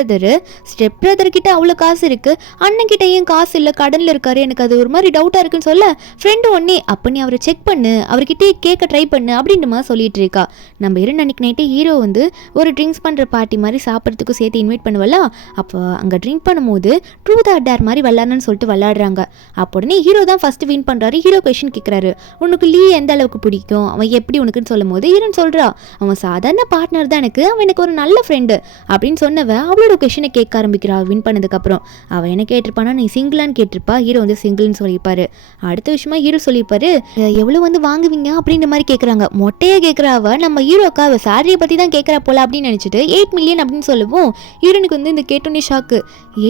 பிரதர் கிட்ட அவ்வளோ காசு இருக்கு, அண்ணன் கிட்ட ஏன் காசு இல்லை, கடனில் இருக்காரு, எனக்கு அது ஒரு மாதிரி டவுட்டாக இருக்குன்னு சொல்ல, ஃப்ரெண்டு உடனே அப்போ நீ அவரை செக் பண்ணு, அவர்கிட்டே கேட்க ட்ரை பண்ணு அப்படின்ற மாதிரி சொல்லிட்டு இருக்கா. நம்ம ஹீரோயின் அன்னைக்கு நைட்டு ஹீரோ வந்து ஒரு ட்ரிங்க்ஸ் பண்ணுற பார்ட்டி மாதிரி சாப்பிட்றதுக்கு சேர்த்து இன்வைட் பண்ணுவல, அப்போ அங்கே ட்ரிங்க் பண்ணும்போது ட்ரூத் ஆர் டேர் மாதிரி விளாட்ணுன்னு சொல்லிட்டு விளாடுறாங்க. அப்போ உடனே ஹீரோ தான் ஃபர்ஸ்ட் வின் பண்ணுறாரு. ஹீரோ கொஸ்டின் கேட்குறாரு, உனக்கு லீ எந்த அளவுக்கு பிடிக்கும், அவன் எப்படி உனக்குன்னு சொல்லும் போது ஹீரோன்னு சொல்கிறா, அவன் சாதாரண பார்ட்னர் தான் எனக்கு, அவன் எனக்கு ஒரு நல்ல ஃப்ரெண்டு அப்படின்னு சொன்னவ அவளோட கொஸ்டினை கேட்க ஆரம்பிக்கிறா. வின் பண்ணதுக்கப்புறம் அவன் என்ன கேட்டிருப்பானா, நீ சிங்கிளான்னு கேட்டிருப்பா. ஹீரோ வந்து சிங்கிள்னு சொல்லியிருப்பாரு. அடுத்த விஷயமா ஹீரோ சொல்லியிருப்பாரு, எவ்வளோ வந்து வாங்குவீங்க அப்படின்ற மாதிரி கேட்குறாங்க. மொட்டையே கேட்குறாவ நம்ம ஹீரோக்கா அவள் சேலரியை பற்றி தான் கேட்குறா போல அப்படின்னு நினச்சிட்டு 8 மில்லியன் அப்படின்னு சொல்லுவோம். ஹீரோனுக்கு வந்து இந்த கேட்டோன்னே ஷாக்கு,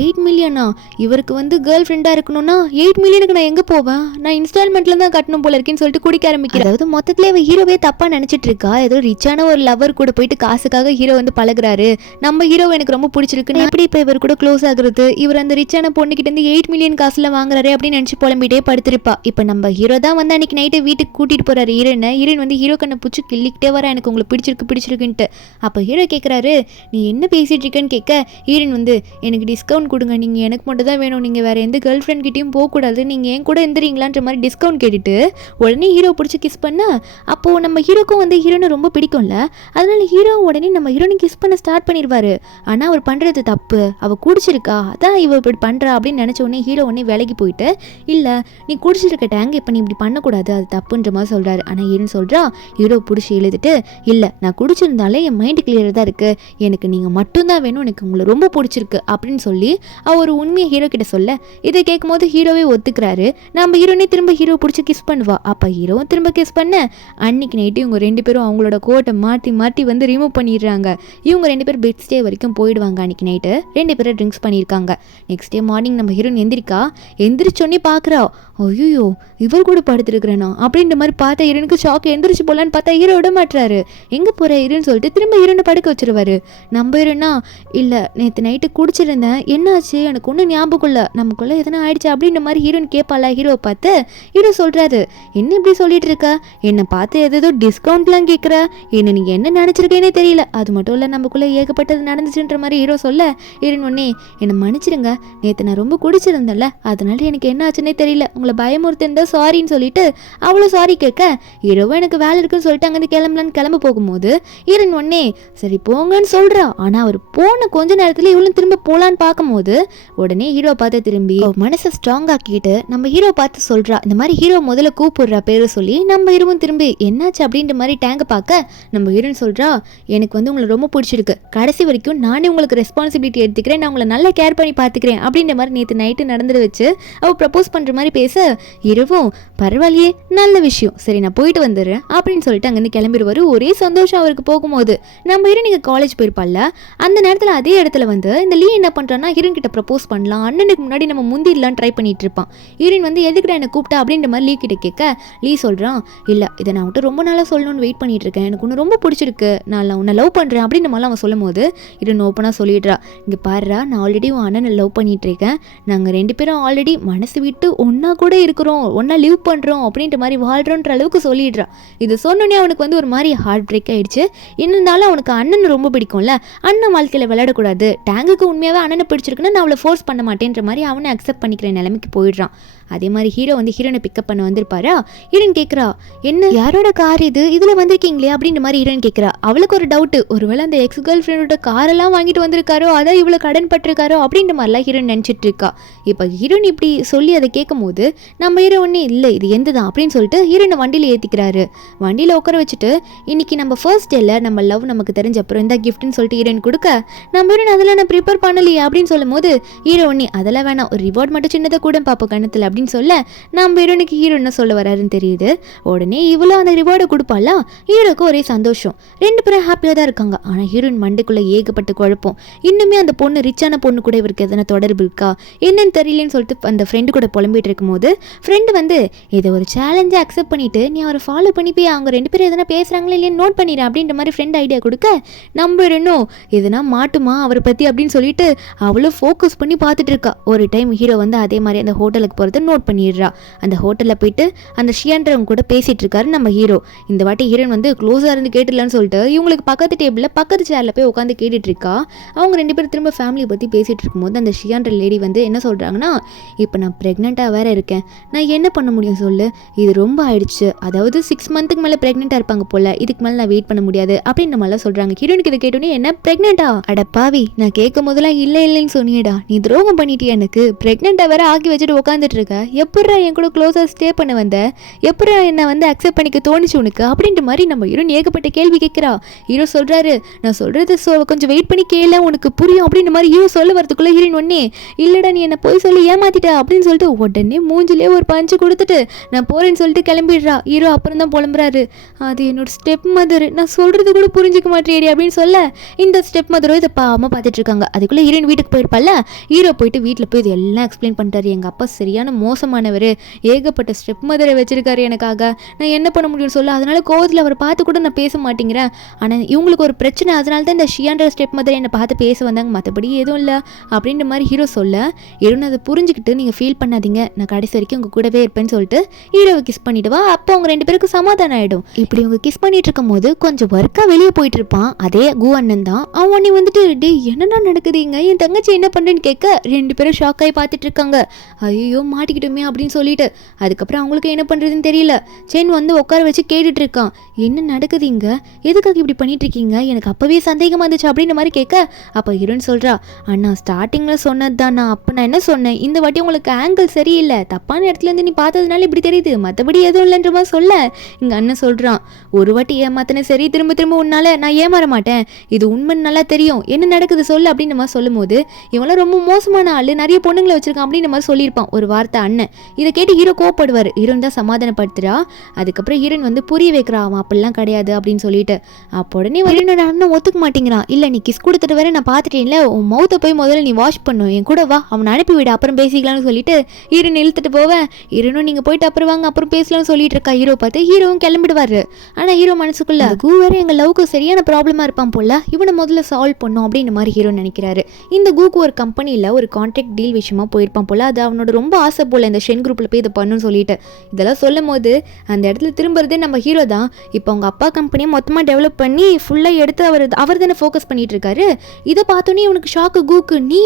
8 மில்லியனா, இவருக்கு வந்து கேர்ள் ஃப்ரெண்டாக இருக்கணும்னா 8 மில்லியனுக்கு நான் எங்கே போவேன், நான் இன்ஸ்டால்மெண்ட்டில் தான் கட்டணும் போல இருக்கேன்னு சொல்லிட்டு குடிக்க ஆரம்பிக்கிறேன். அதாவது மொத்தத்தில் இவ ஹீரோவே தப்பாக நினச்சிட்டு இருக்கா. ஏதோ ரிச்சான ஒரு லவர் கூட போயிட்டு காசுக்காக ஹீரோ வந்து பழகுறாரு, நம்ம ஹீரோ எனக்கு ரொம்ப பிடிச்சிருக்கு, எப்படி இப்போ இவர் கூட க்ளோஸ் ஆகுறது, இவர் அந்த ரிச்சான பொண்ணுக்கிட்ட இருந்து 8 மில்லியன் காசுல வாங்குறாரு அப்படின்னு நினச்சி புலம்பிட்டே படுத்திருப்பா. இப்போ நம்ம ஹீரோ தான் வந்து அன்னைக்கு நைட்டு வீட்டுக்கு கூட்டிட்டு போறாரு ஹீரோயின் வந்து ஹீரோ கண்ணை பிடிச்சி கிள்ளிக்கிட்டே வர, எனக்கு உங்களுக்கு பிடிச்சிருக்குன்ட்டு. அப்போ ஹீரோ கேட்குறாரு, நீ என்ன பேசிட்டு இருக்கேன்னு கேட்க, ஹீரோயின் வந்து எனக்கு டிஸ்கவுண்ட் கொடுங்க, நீங்கள் எனக்கு மட்டும் தான் வேணும், நீங்கள் வேற எந்த கேர்ள் ஃப்ரெண்ட் கிட்டையும் போகக்கூடாது, நீங்கள் ஏன் கூட எந்திரீங்களான்ற மாதிரி டிஸ்கவுண்ட் கேட்டுட்டு உடனே ஹீரோ பிடிச்சி கிஸ் பண்ண, அப்போது நம்ம ஹீரோக்கும் வந்து ஹீரோனை ரொம்ப பிடிக்கும்ல, அதனால ஹீரோ உடனே நம்ம ஹீரோனை கிஸ் பண்ண ஸ்டார்ட் பண்ணிடுவாரு. ஆனால் அவர் பண்ணுறது தப்பு, அவள் குடிச்சிருக்கா, அதான் இவ இப்படி பண்ணுறா அப்படின்னு நினச்ச உடனே ஹீரோ உடனே விலகி போயிட்டு, இல்லை நீ குடிச்சிருக்க டேங்க், இப்போ நீ இப்படி பண்ணக்கூடாது, அது தப்புன்ற மாதிரி சொல்கிறாரு. ஆனால் ஹீரோன்னு சொல்கிறா, ஹீரோ பிடிச்சி எழுதிட்டு, இல்லை நான் குடிச்சிருந்தாலே என் மைண்டு கிளியராக தான் இருக்குது, எனக்கு நீங்கள் மட்டும்தான் வேணும், எனக்கு உங்களை ரொம்ப பிடிச்சிருக்கு அப்படின்னு சொல்லி அவர் ஒரு உண்மையை ஹீரோ கிட்ட சொல்ல, இதை கேட்கும் போது ஹீரோவே ஒத்துக்கிறாரு. நம்ம ஹீரோனே திரும்ப ஹீரோ பிடிச்சி கிஸ் பண்ணுவா. அப்போ ஹீரோவும் திரும்ப கிஸ் பண்ண, அன்னைக்கு நைட்டு இவங்க 2 பேரும் அவங்களோட கோட்டை மாற்றி வந்து ரிமூவ் பண்ணிடுறாங்க. இவங்க 2 பேர் பெட் ஸ்டே வரைக்கும் போயிடுவாங்க. அன்னைக்கு நைட்டு 2 பேரும் ட்ரிங்க்ஸ் பண்ணியிருக்காங்க. நெக்ஸ்ட் டே மார்னிங் நம்ம ஹீரோன் எந்திரிச்சோன்னே பார்க்குறா, ஐயோ இவர் கூட படுத்துருக்குறேனா அப்படின்ற மாதிரி பார்த்தா ஹீரோனுக்கு ஷாக், எந்திரிச்சு போகலான்னு பார்த்தா ஹீரோ விட மாட்டுறாரு. எங்கே போகிற ஹீரோன்னு சொல்லிட்டு திரும்ப ஹீரோனை படுக்க வச்சிருவாரு. நம்ம ஹீரோனா, இல்லை நேற்று நைட்டு குடிச்சிருந்தேன், என்னாச்சு எனக்கு ஒன்றும் ஞாபகம் இல்லை, நமக்குள்ளே எதனா ஆயிடுச்சு அப்படின்ற மாதிரி ஹீரோன் கேட்பாளா. ஹீரோவை பார்த்து ஹீரோ சொல்கிறாரு, என்ன இப்படி சொல்லிட்டு இருக்க, என்னை பார்த்து ஏதோ டிஸ்கவுண்ட்லாம் கேட்குற, என்ன நீங்கள் என்ன நினச்சிருக்கேனே தெரியல, அது மட்டும் இல்லை நமக்குள்ளே ஏகப்பட்டது நடந்துச்சுன்ற மாதிரி ஹீரோ சொல்ல, ஹீரோன் ஒன்னே என்னை மன்னிச்சிடுங்க, நேற்று நான் ரொம்ப குடிச்சிருந்தேன்ல, அதனால எனக்கு என்ன ஆச்சுன்னே தெரியல, உங்களை பயமுறுத்திருந்தா சாரின்னு சொல்லிட்டு அவ்வளோ சாரி கேட்க ஹீரோவும் எனக்கு வேலை இருக்குன்னு சொல்லிட்டு அங்கேருந்து கிளம்பலான்னு கிளம்ப போகும்போது ஹீரோயின் உடனே சரி போங்கன்னு சொல்றா. ஆனா அவர் போன கொஞ்ச நேரத்துல இவளும் திரும்ப போலான்னு பார்க்கும்போது உடனே ஹீரோ பார்த்து திரும்பி மனசை ஸ்ட்ராங் ஆக்கிட்டு நம்ம ஹீரோ பார்த்து சொல்றா. இந்த மாதிரி ஹீரோ முதல்ல கூப்பிடுறா பேரு சொல்லி நம்ம ஹீரோவும் திரும்பி என்னாச்சு அப்படின்ற மாதிரி டேங்க பார்க்க நம்ம ஹீரோயின் சொல்றா எனக்கு வந்து உங்களை ரொம்ப பிடிச்சிருக்கு, கடைசி வரைக்கும் நானே உங்களுக்கு ரெஸ்பான்சிபிலிட்டி எடுத்துக்கிறேன், நான் உங்களை நல்லா கேர் பண்ணி பார்த்துக்கிறேன் அப்படின்ற மாதிரி நேற்று நைட்டு நடந்துட்டு வச்சு அவள் ப்ரப்போஸ் பண்ற மாதிரி பேச ஹீரோவும் பரவாயில்லையே நல்ல விஷயம் சரி நான் போயிட்டு வந்துடுறேன் அப்படின்னு சொல்லிட்டு அங்கேருந்து கிளம்பிடுவாரு. ஒரே சந்தோஷம் அவருக்கு போகும்போது நம்ம ஹீரோயின் நீங்க காலேஜ் போயிருப்பால அந்த நேரத்தில் அதே இடத்துல வந்து இந்த லீ என்ன பண்றான்னா ஹீரோயின் கிட்ட ப்ரப்போஸ் பண்ணலாம் அண்ணனுக்கு முன்னாடி நம்ம முந்திடலாம் ட்ரை பண்ணிட்டு இருப்பான். ஹீரோயின் வந்து எதுக்குடா என்ன கூப்பிட்டா அப்படின்ற மாதிரி லீ கிட்ட கேட்க லீ சொல்றான் இல்ல இதை நான் விட்டு ரொம்ப நாளாக சொல்லணும்னு வெயிட் பண்ணிட்டு இருக்கேன், எனக்கு ஒன்று ரொம்ப பிடிச்சிருக்கு, நான் உன்னை லவ் பண்றேன் அப்படின்ற மாதிரி அவன் சொல்லும் போது ஹீரோயின் ஓப்பனா சொல்லிடுறா இங்க பாருடா நான் ஆல்ரெடி உன் அண்ணனை லவ் பண்ணிட்டு இருக்கேன், நாங்க 2 பேரும் ஆல்ரெடி மனசு விட்டு ஒன்னா கூட இருக்கிறோம், ஒன்னா லிவ் பண்றோம் அப்படின்ற மாதிரி வாழ்றோன்ற அளவுக்கு சொல்லிடுறா. இது சொன்னோடனே அவனுக்கு வந்து ஒரு மாதிரி ஹார்ட் பிரேக் ஆயிடுச்சு. இருந்தாலும் அவனுக்கு அண்ணன் ரொம்ப பிடிக்கும்ல, அண்ணன் வாழ்க்கையில விளையாடக்கூடாது, டேங்குக்கு உண்மையாவே அண்ணனை பிடிச்சிருக்குன்னா நான் அவளை ஃபோர்ஸ் பண்ண மாட்டேன்ற மாதிரி அவனை அக்செப்ட் பண்ணிக்கிற நிலைமைக்கு போயிடுறான். அதே மாதிரி ஹீரோ வந்து ஹீரோனை பிக்கப் பண்ண வந்திருப்பாரா. ஹீரோயின் கேட்குறா என்ன யாரோட கார் இது இதில் வந்திருக்கீங்களே அப்படின்ற மாதிரி ஹீரோயின் கேட்குறா. அவளுக்கு ஒரு டவுட்டு ஒருவேளை அந்த எக்ஸ் கேர்ள் ஃப்ரெண்டோட காரெல்லாம் வாங்கிட்டு வந்திருக்காரோ அதான் இவ்வளோ கடன் பட்டிருக்காரோ அப்படின்ற மாதிரிலாம் ஹீரோயின் நினச்சிட்டு இருக்கா. இப்போ ஹீரோயின் இப்படி சொல்லி அதை கேட்கும் போது நம்ம ஹீரோ ஒன்னே இல்லை இது எந்த தான் அப்படின்னு சொல்லிட்டு ஹீரோனை வண்டியில் ஏற்றிக்கிறாரு. வண்டியில் உட்கார வச்சுட்டு இன்னைக்கு நம்ம ஃபர்ஸ்ட் டேல நம்ம லவ் நமக்கு தெரிஞ்ச அப்புறம் இந்த கிஃப்ட்னு சொல்லிட்டு ஹீரோயின் கொடுக்க நம்ம ஹீரோயின் அதெல்லாம் நான் ப்ரிப்பேர் பண்ணலையே அப்படின்னு சொல்லும் போது ஹீரோ ஒன்னே அதெல்லாம் வேணாம் ஒரு ரிவார்ட் மட்டும் சின்னதாக கூட பார்ப்போம் கணத்தில் அப்படின்னு சொல்ல நம்ம ஹீரோனுக்கு ஹீரோ என்ன சொல்ல வராருன்னு தெரியுது. உடனே இவ்வளோ அந்த ரிவார்டை கொடுப்பாளா. ஹீரோக்கு ஒரே சந்தோஷம், 2 பேரும் ஹாப்பியாக தான் இருக்காங்க. ஆனால் ஹீரோயின் மண்டைக்குள்ளே ஏகப்பட்ட குழப்பம். இன்னுமே அந்த பொண்ணு ரிச்சான பொண்ணு கூட இவருக்கு எதனா தொடர்பு இருக்கா என்னன்னு தெரியலன்னு சொல்லிட்டு அந்த ஃப்ரெண்டு கூட புலம்பிட்டு இருக்கும்போது ஃப்ரெண்டு வந்து இதை ஒரு சேலஞ்சை அக்செப்ட் பண்ணிட்டு நீ அவரை ஃபாலோ பண்ணி போய் அவங்க 2 பேரும் எதனா பேசுகிறாங்களே இல்லைன்னு நோட் பண்ணிடு அப்படின்ற மாதிரி ஃப்ரெண்ட் ஐடியா கொடுக்க நம்ம இன்னும் எதனா மாட்டுமா அவரை பற்றி அப்படின்னு சொல்லிட்டு அவளும் ஃபோக்கஸ் பண்ணி பார்த்துட்டு இருக்கா. ஒரு டைம் ஹீரோ வந்து அதே மாதிரி அந்த ஹோட்டலுக்கு போகிறத நோட் பண்ணிடுறா. அந்த ஹோட்டலில் போயிட்டு அந்த ஷியான்றவங்க கூட பேசிட்டு இருக்காரு நம்ம ஹீரோ. இந்த வாட்டி ஹீரோயின் வந்து க்ளோஸாக இருந்து கேட்டுலன்னு சொல்லிட்டு இவங்களுக்கு பக்கத்து டேபிளில் பக்கத்து சேரில் போய் உட்காந்து கேட்டுட்டு இருக்கா. அவங்க 2 பேரும் திரும்ப ஃபேமிலியை பற்றி பேசிட்டு இருக்கும்போது அந்த ஷியான்ற லேடி வந்து என்ன சொல்கிறாங்கன்னா இப்போ நான் ப்ரெக்னெண்ட்டாக வேற இருக்கேன், நான் என்ன பண்ண முடியும் சொல்லு, இது ரொம்ப ஆயிடுச்சு, அதாவது 6 மந்த்துக்கு மேலே ப்ரெக்னெண்ட்டாக இருப்பாங்க போல, இதுக்கு மேலே நான் வெயிட் பண்ண முடியாது அப்படின்ற மாதிரிலாம் சொல்கிறாங்க. ஹீரோனுக்கு இதை கேட்டோன்னே என்ன ப்ரெக்னெண்ட்டா அட பாவி நான் கேட்கும் போதெல்லாம் இல்லை இல்லைன்னு சொன்னியடா, நீ துரோகம் பண்ணிட்டியா, எனக்கு ப்ரெக்னெண்ட்டாக வேற ஆக்கி வச்சுட்டு உட்காந்துட்டு இருக்க, எப்படா என் கூட க்ளோஸாக ஸ்டே பண்ண வந்த, எப்படா என்னை வந்து அக்செப்ட் பண்ணிக்க தோணுச்சு உனக்கு அப்படின்ற மாதிரி நம்ம ஹீரோயின் ஏகப்பட்ட கேள்வி கேட்குறா. ஹீரோ சொல்கிறாரு நான் சொல்கிறது கொஞ்சம் வெயிட் பண்ணி கேள உனக்கு புரியும் அப்படின்ற மாதிரி ஹீரோ சொல்ல வரதுக்குள்ளே ஹீரோயின் ஒன்னே இல்லைடா நீ என்னை போய் சொல்லி ஏமாத்திட்ட அப்படின்னு சொல்லிட்டு உடனே மூஞ்சிலே ஒரு பஞ்சு கொடுத்துட்டு நான் போறேன்னு சொல்லிட்டு கிளம்பிடுறா. ஹீரோ அப்புறம் தான் புலம்புறாரு அது என்னோட ஸ்டெப் மதர், நான் சொல்கிறது கூட புரிஞ்சிக்க மாட்டேடி அப்படின்னு சொல்ல இந்த ஸ்டெப் மதரோ இதை பாவமாக பார்த்துட்டு இருக்காங்க. அதுக்குள்ளே ஹீரோயின் வீட்டுக்கு போயிருப்பால. ஹீரோ போயிட்டு வீட்டில் போய் இது எல்லாம் எக்ஸ்பிளைன் பண்ணிட்டாரு, எங்கள் அப்பா சரியான மோசமானவர், ஏகப்பட்ட ஸ்டெப் மதரை வச்சிருக்காரு எனக்காக, நான் என்ன பண்ண முடியும்னு சொல்ல அதனால கோவத்தில் அவரை பார்த்து கூட நான் பேச மாட்டேங்கிறேன், ஆனால் இவங்களுக்கு ஒரு பிரச்சனை அதனால தான் இந்த ஷியான்ற ஸ்டெப் மதரை என்னை பார்த்து பேச வந்தாங்க, மற்றபடி எதுவும் இல்லை அப்படின்ற மாதிரி ஹீரோ சொல்ல ஹீரோன்னு அதை புரிஞ்சுக்கிட்டு நீங்கள் ஃபீல் பண்ணாதீங்க நான் கடைசி வரைக்கும் உங்கள் கூடவே இருப்பேன்னு சொல்லிட்டு ஹீரோவை கிஸ் பண்ணிடுவா. அப்போ அவங்க 2 பேருக்கும் சமாதானம் ஆகிடும். இப்படி அவங்க கிஸ் பண்ணிட்டு இருக்கும் போது கொஞ்சம் ஒர்க்காக வெளியே போயிட்டு இருப்பான் அதே கு அண்ணன் தான். அவன் நீ வந்துட்டு டே என்னென்ன நடக்குதுங்க என் தங்கச்சி என்ன பண்ணுறேன்னு கேட்க 2 பேரும் ஷாக் ஆகி பார்த்துட்டு இருக்காங்க. ஐயோ மாட்டிக்கிட்டோமே அப்படின்னு சொல்லிட்டு அதுக்கப்புறம் அவங்களுக்கு என்ன பண்ணுறதுன்னு தெரியல. சென் வந்து உட்கார வச்சு கேட்டுட்டு இருக்கான் என்ன நடக்குதுங்க எதுக்காக இப்படி பண்ணிட்டு இருக்கீங்க, எனக்கு அப்போவே சந்தேகமாக இருந்துச்சு அப்படின்ற மாதிரி கேட்க அப்போ ஹீரோன்னு சொல்கிறா அண்ணா ஸ்டார்டிங்கில் சொன்னது தான் நான் அப்போ நான் என்ன சொன்னேன், இந்த வாட்டி உங்களுக்கு ஆங்கிள் சரியில்லை, தப்பான இடத்துல இருந்து நீ பார்த்ததுனால இப்படி தெரியுது, மற்றபடி எதுவும் இல்லைன்ற மாதிரி சொல்ல இங்கே அண்ணன் சொல்கிறான் ஒரு வாட்டி ஏமாத்தினே சரி திரும்ப திரும்ப உன்னால நான் ஏமாற மாட்டேன், இது உண்மைன்னு நல்லா தெரியும், என்ன நடக்குது சொல்லு அப்படின்ற மாதிரி சொல்லும் போது இவெல்லாம் ரொம்ப மோசமான ஆள், நிறைய பொண்ணுங்களை வச்சிருக்கான் அப்படின்ற மாதிரி சொல்லியிருப்பான் ஒரு வார்த்தை அண்ணன். இதை கேட்டு ஹீரோ கோவப்படுவார். ஹீரோன் தான் சமாதானப்படுத்துறா. அதுக்கப்புறம் ஹீரோன் வந்து புரிய வைக்கிறா அவன் அப்படிலாம் கிடையாது அப்படின்னு சொல்லிட்டு. அப்போ உடனே ஹீரோனோட அண்ணன் ஒத்துக்க மாட்டேங்கிறான். இல்லை நீ கிஸ் கொடுத்துட்டு வர நான் பார்த்துட்டேன்ல, உன் மவுத்தை போய் முதல்ல நீ வாஷ் பண்ணும், என் கூட வா அவனை அனுப்பிவிடு அப்புறம் பேசிக்கலாம்னு சொல்லிட்டு ஹீரோன் இழுத்துட்டு போவேன். ஹீரோனும் நீங்கள் போயிட்டு அப்புறம் வாங்க அப்புறம் பேசலாம்னு சொல்லிட்டு இருக்கா. ஹீரோ பார்த்து ஹீரோவும் கிளம்பிடுவார். ஆனால் ஹீரோ மனசுக்குள்ள கூவரே எங்கள் லவ்க்கு சரியான ப்ராப்ளமாக இருப்பான் போல, இவனை முதல்ல சால்வ் பண்ணும் அப்படின்ற மாதிரி ஹீரோ நினைக்கிறாரு. இந்த கூக்கு ஒரு கம்பெனியில் ஒரு கான்ட்ராக்ட் டீல் விஷயமா போயிருப்பான் போல, அது அவனோட ரொம்ப ஆசை போல இந்த ஷென் குரூப்பில் போய் இதை பண்ணுன்னு சொல்லிட்டு இதெல்லாம் சொல்லும் போது அந்த இடத்துல திரும்புறதே நம்ம ஹீரோ தான். இப்போ அவங்க அப்பா கம்பெனியை மொத்தமாக டெவலப் பண்ணி ஃபுல்லாக எடுத்து அவர் தானே ஃபோக்கஸ் பண்ணிட்டு இருக்காரு. இதை பார்த்தோன்னே உனக்கு ஷாக்கு கூக்கு, நீ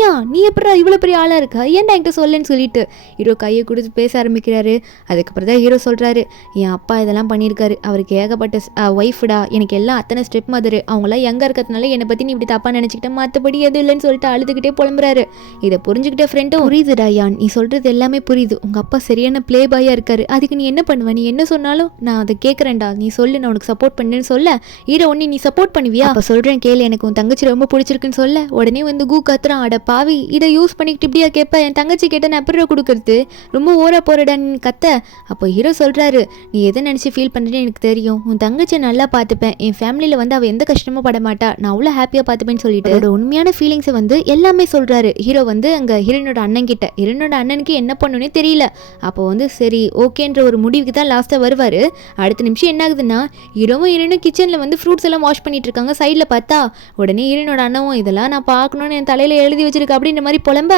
எப்படா இவ்வளோ பெரிய ஆளாக இருக்கா, ஏன்டா என்கிட்ட சொல்லுன்னு சொல்லிட்டு ஹீரோ கையை கொடுத்து பேச ஆரம்பிக்கிறாரு. அதுக்கப்புறம் தான் ஹீரோ சொல்கிறாரு, என் அப்பா இதெல்லாம் பண்ணியிருக்காரு, அவருக்கு ஏகப்பட்ட ஒய்ஃப்டா, எனக்கு எல்லாம் அத்தனை ஸ்டெப் மதரு, அவங்களாம் எங்கே இருக்கிறதுனால என்னை பற்றி நீ இப்படி தப்பாக நினச்சிக்கிட்டேன், மற்றபடி எதுவும் இல்லைன்னு சொல்லிட்டு அழுதுகிட்டே புலம்புறாரு. இதை புரிஞ்சுக்கிட்டே ஃப்ரெண்டும், புரியுதுடா யான், நீ சொல்கிறது எல்லாமே புரியுது, உங்கள் அப்பா சரியான ப்ளே பாயாக இருக்காரு, அதுக்கு நீ என்ன பண்ணுவ, நீ என்ன சொன்னாலும் நான் அதை கேட்குறேன்டா, நீ சொல்லு, நான் உனக்கு சப்போர்ட் பண்ணுன்னு சொல்ல ஹீரோ ஒன்று நீ சப்போர்ட் பண்ணுவியா, அப்போ சொல்கிறேன் கேளு, எனக்கு உன் தங்கச்சி ரொம்ப பிடிச்சிருக்குன்னு சொல்ல உடனே வந்து கூ கத்துறான், அட பாவி, இதை யூஸ் பண்ணிக்கிட்டு இப்படியா கேட்ப, என் தங்கச்சி கேட்ட நான் எப்படி கொடுக்குறது, ரொம்ப ஓரா போறடா நீ கத்த. அப்போ ஹீரோ சொல்கிறாரு, நீ எதை நினச்சி ஃபீல் பண்ணுறேன்னு எனக்கு தெரியும், உன் தங்கச்சியை நல்லா பார்த்துப்பேன், என் ஃபேமிலியில் வந்து அவள் எந்த கஷ்டமும் பட மாட்டா, நான் அவ்வளோ ஹாப்பியாக பார்த்துப்பேன்னு சொல்லிட்டு அவரோட உண்மையான ஃபீலிங்ஸை வந்து எல்லாமே சொல்கிறாரு. ஹீரோ வந்து அங்கே ஹீரோனோட அண்ணன் கிட்ட, ஹீரோனோட அண்ணனுக்கு என்ன பண்ணுன்னே தெரியல. அப்போ வந்து சரி ஓகேன்ற ஒரு முடிவுக்கு தான் லாஸ்ட்டாக வருவார். அடுத்த நிமிஷம் என்ன ஆகுதுன்னா, ஹீரோனும் கிச்சனில் வந்து ஃப்ரூட்ஸ் எல்லாம் வாஷ் பண்ணிட்டு இருக்காங்க. சைடில் பார்த்தா உடனே ஹீரோனோட அண்ணவும் இதெல்லாம் நான் பார்க்கணுன்னு என் தலையில் எழுதி வச்சிருக்க அப்படின்ற மாதிரி புலம்ப.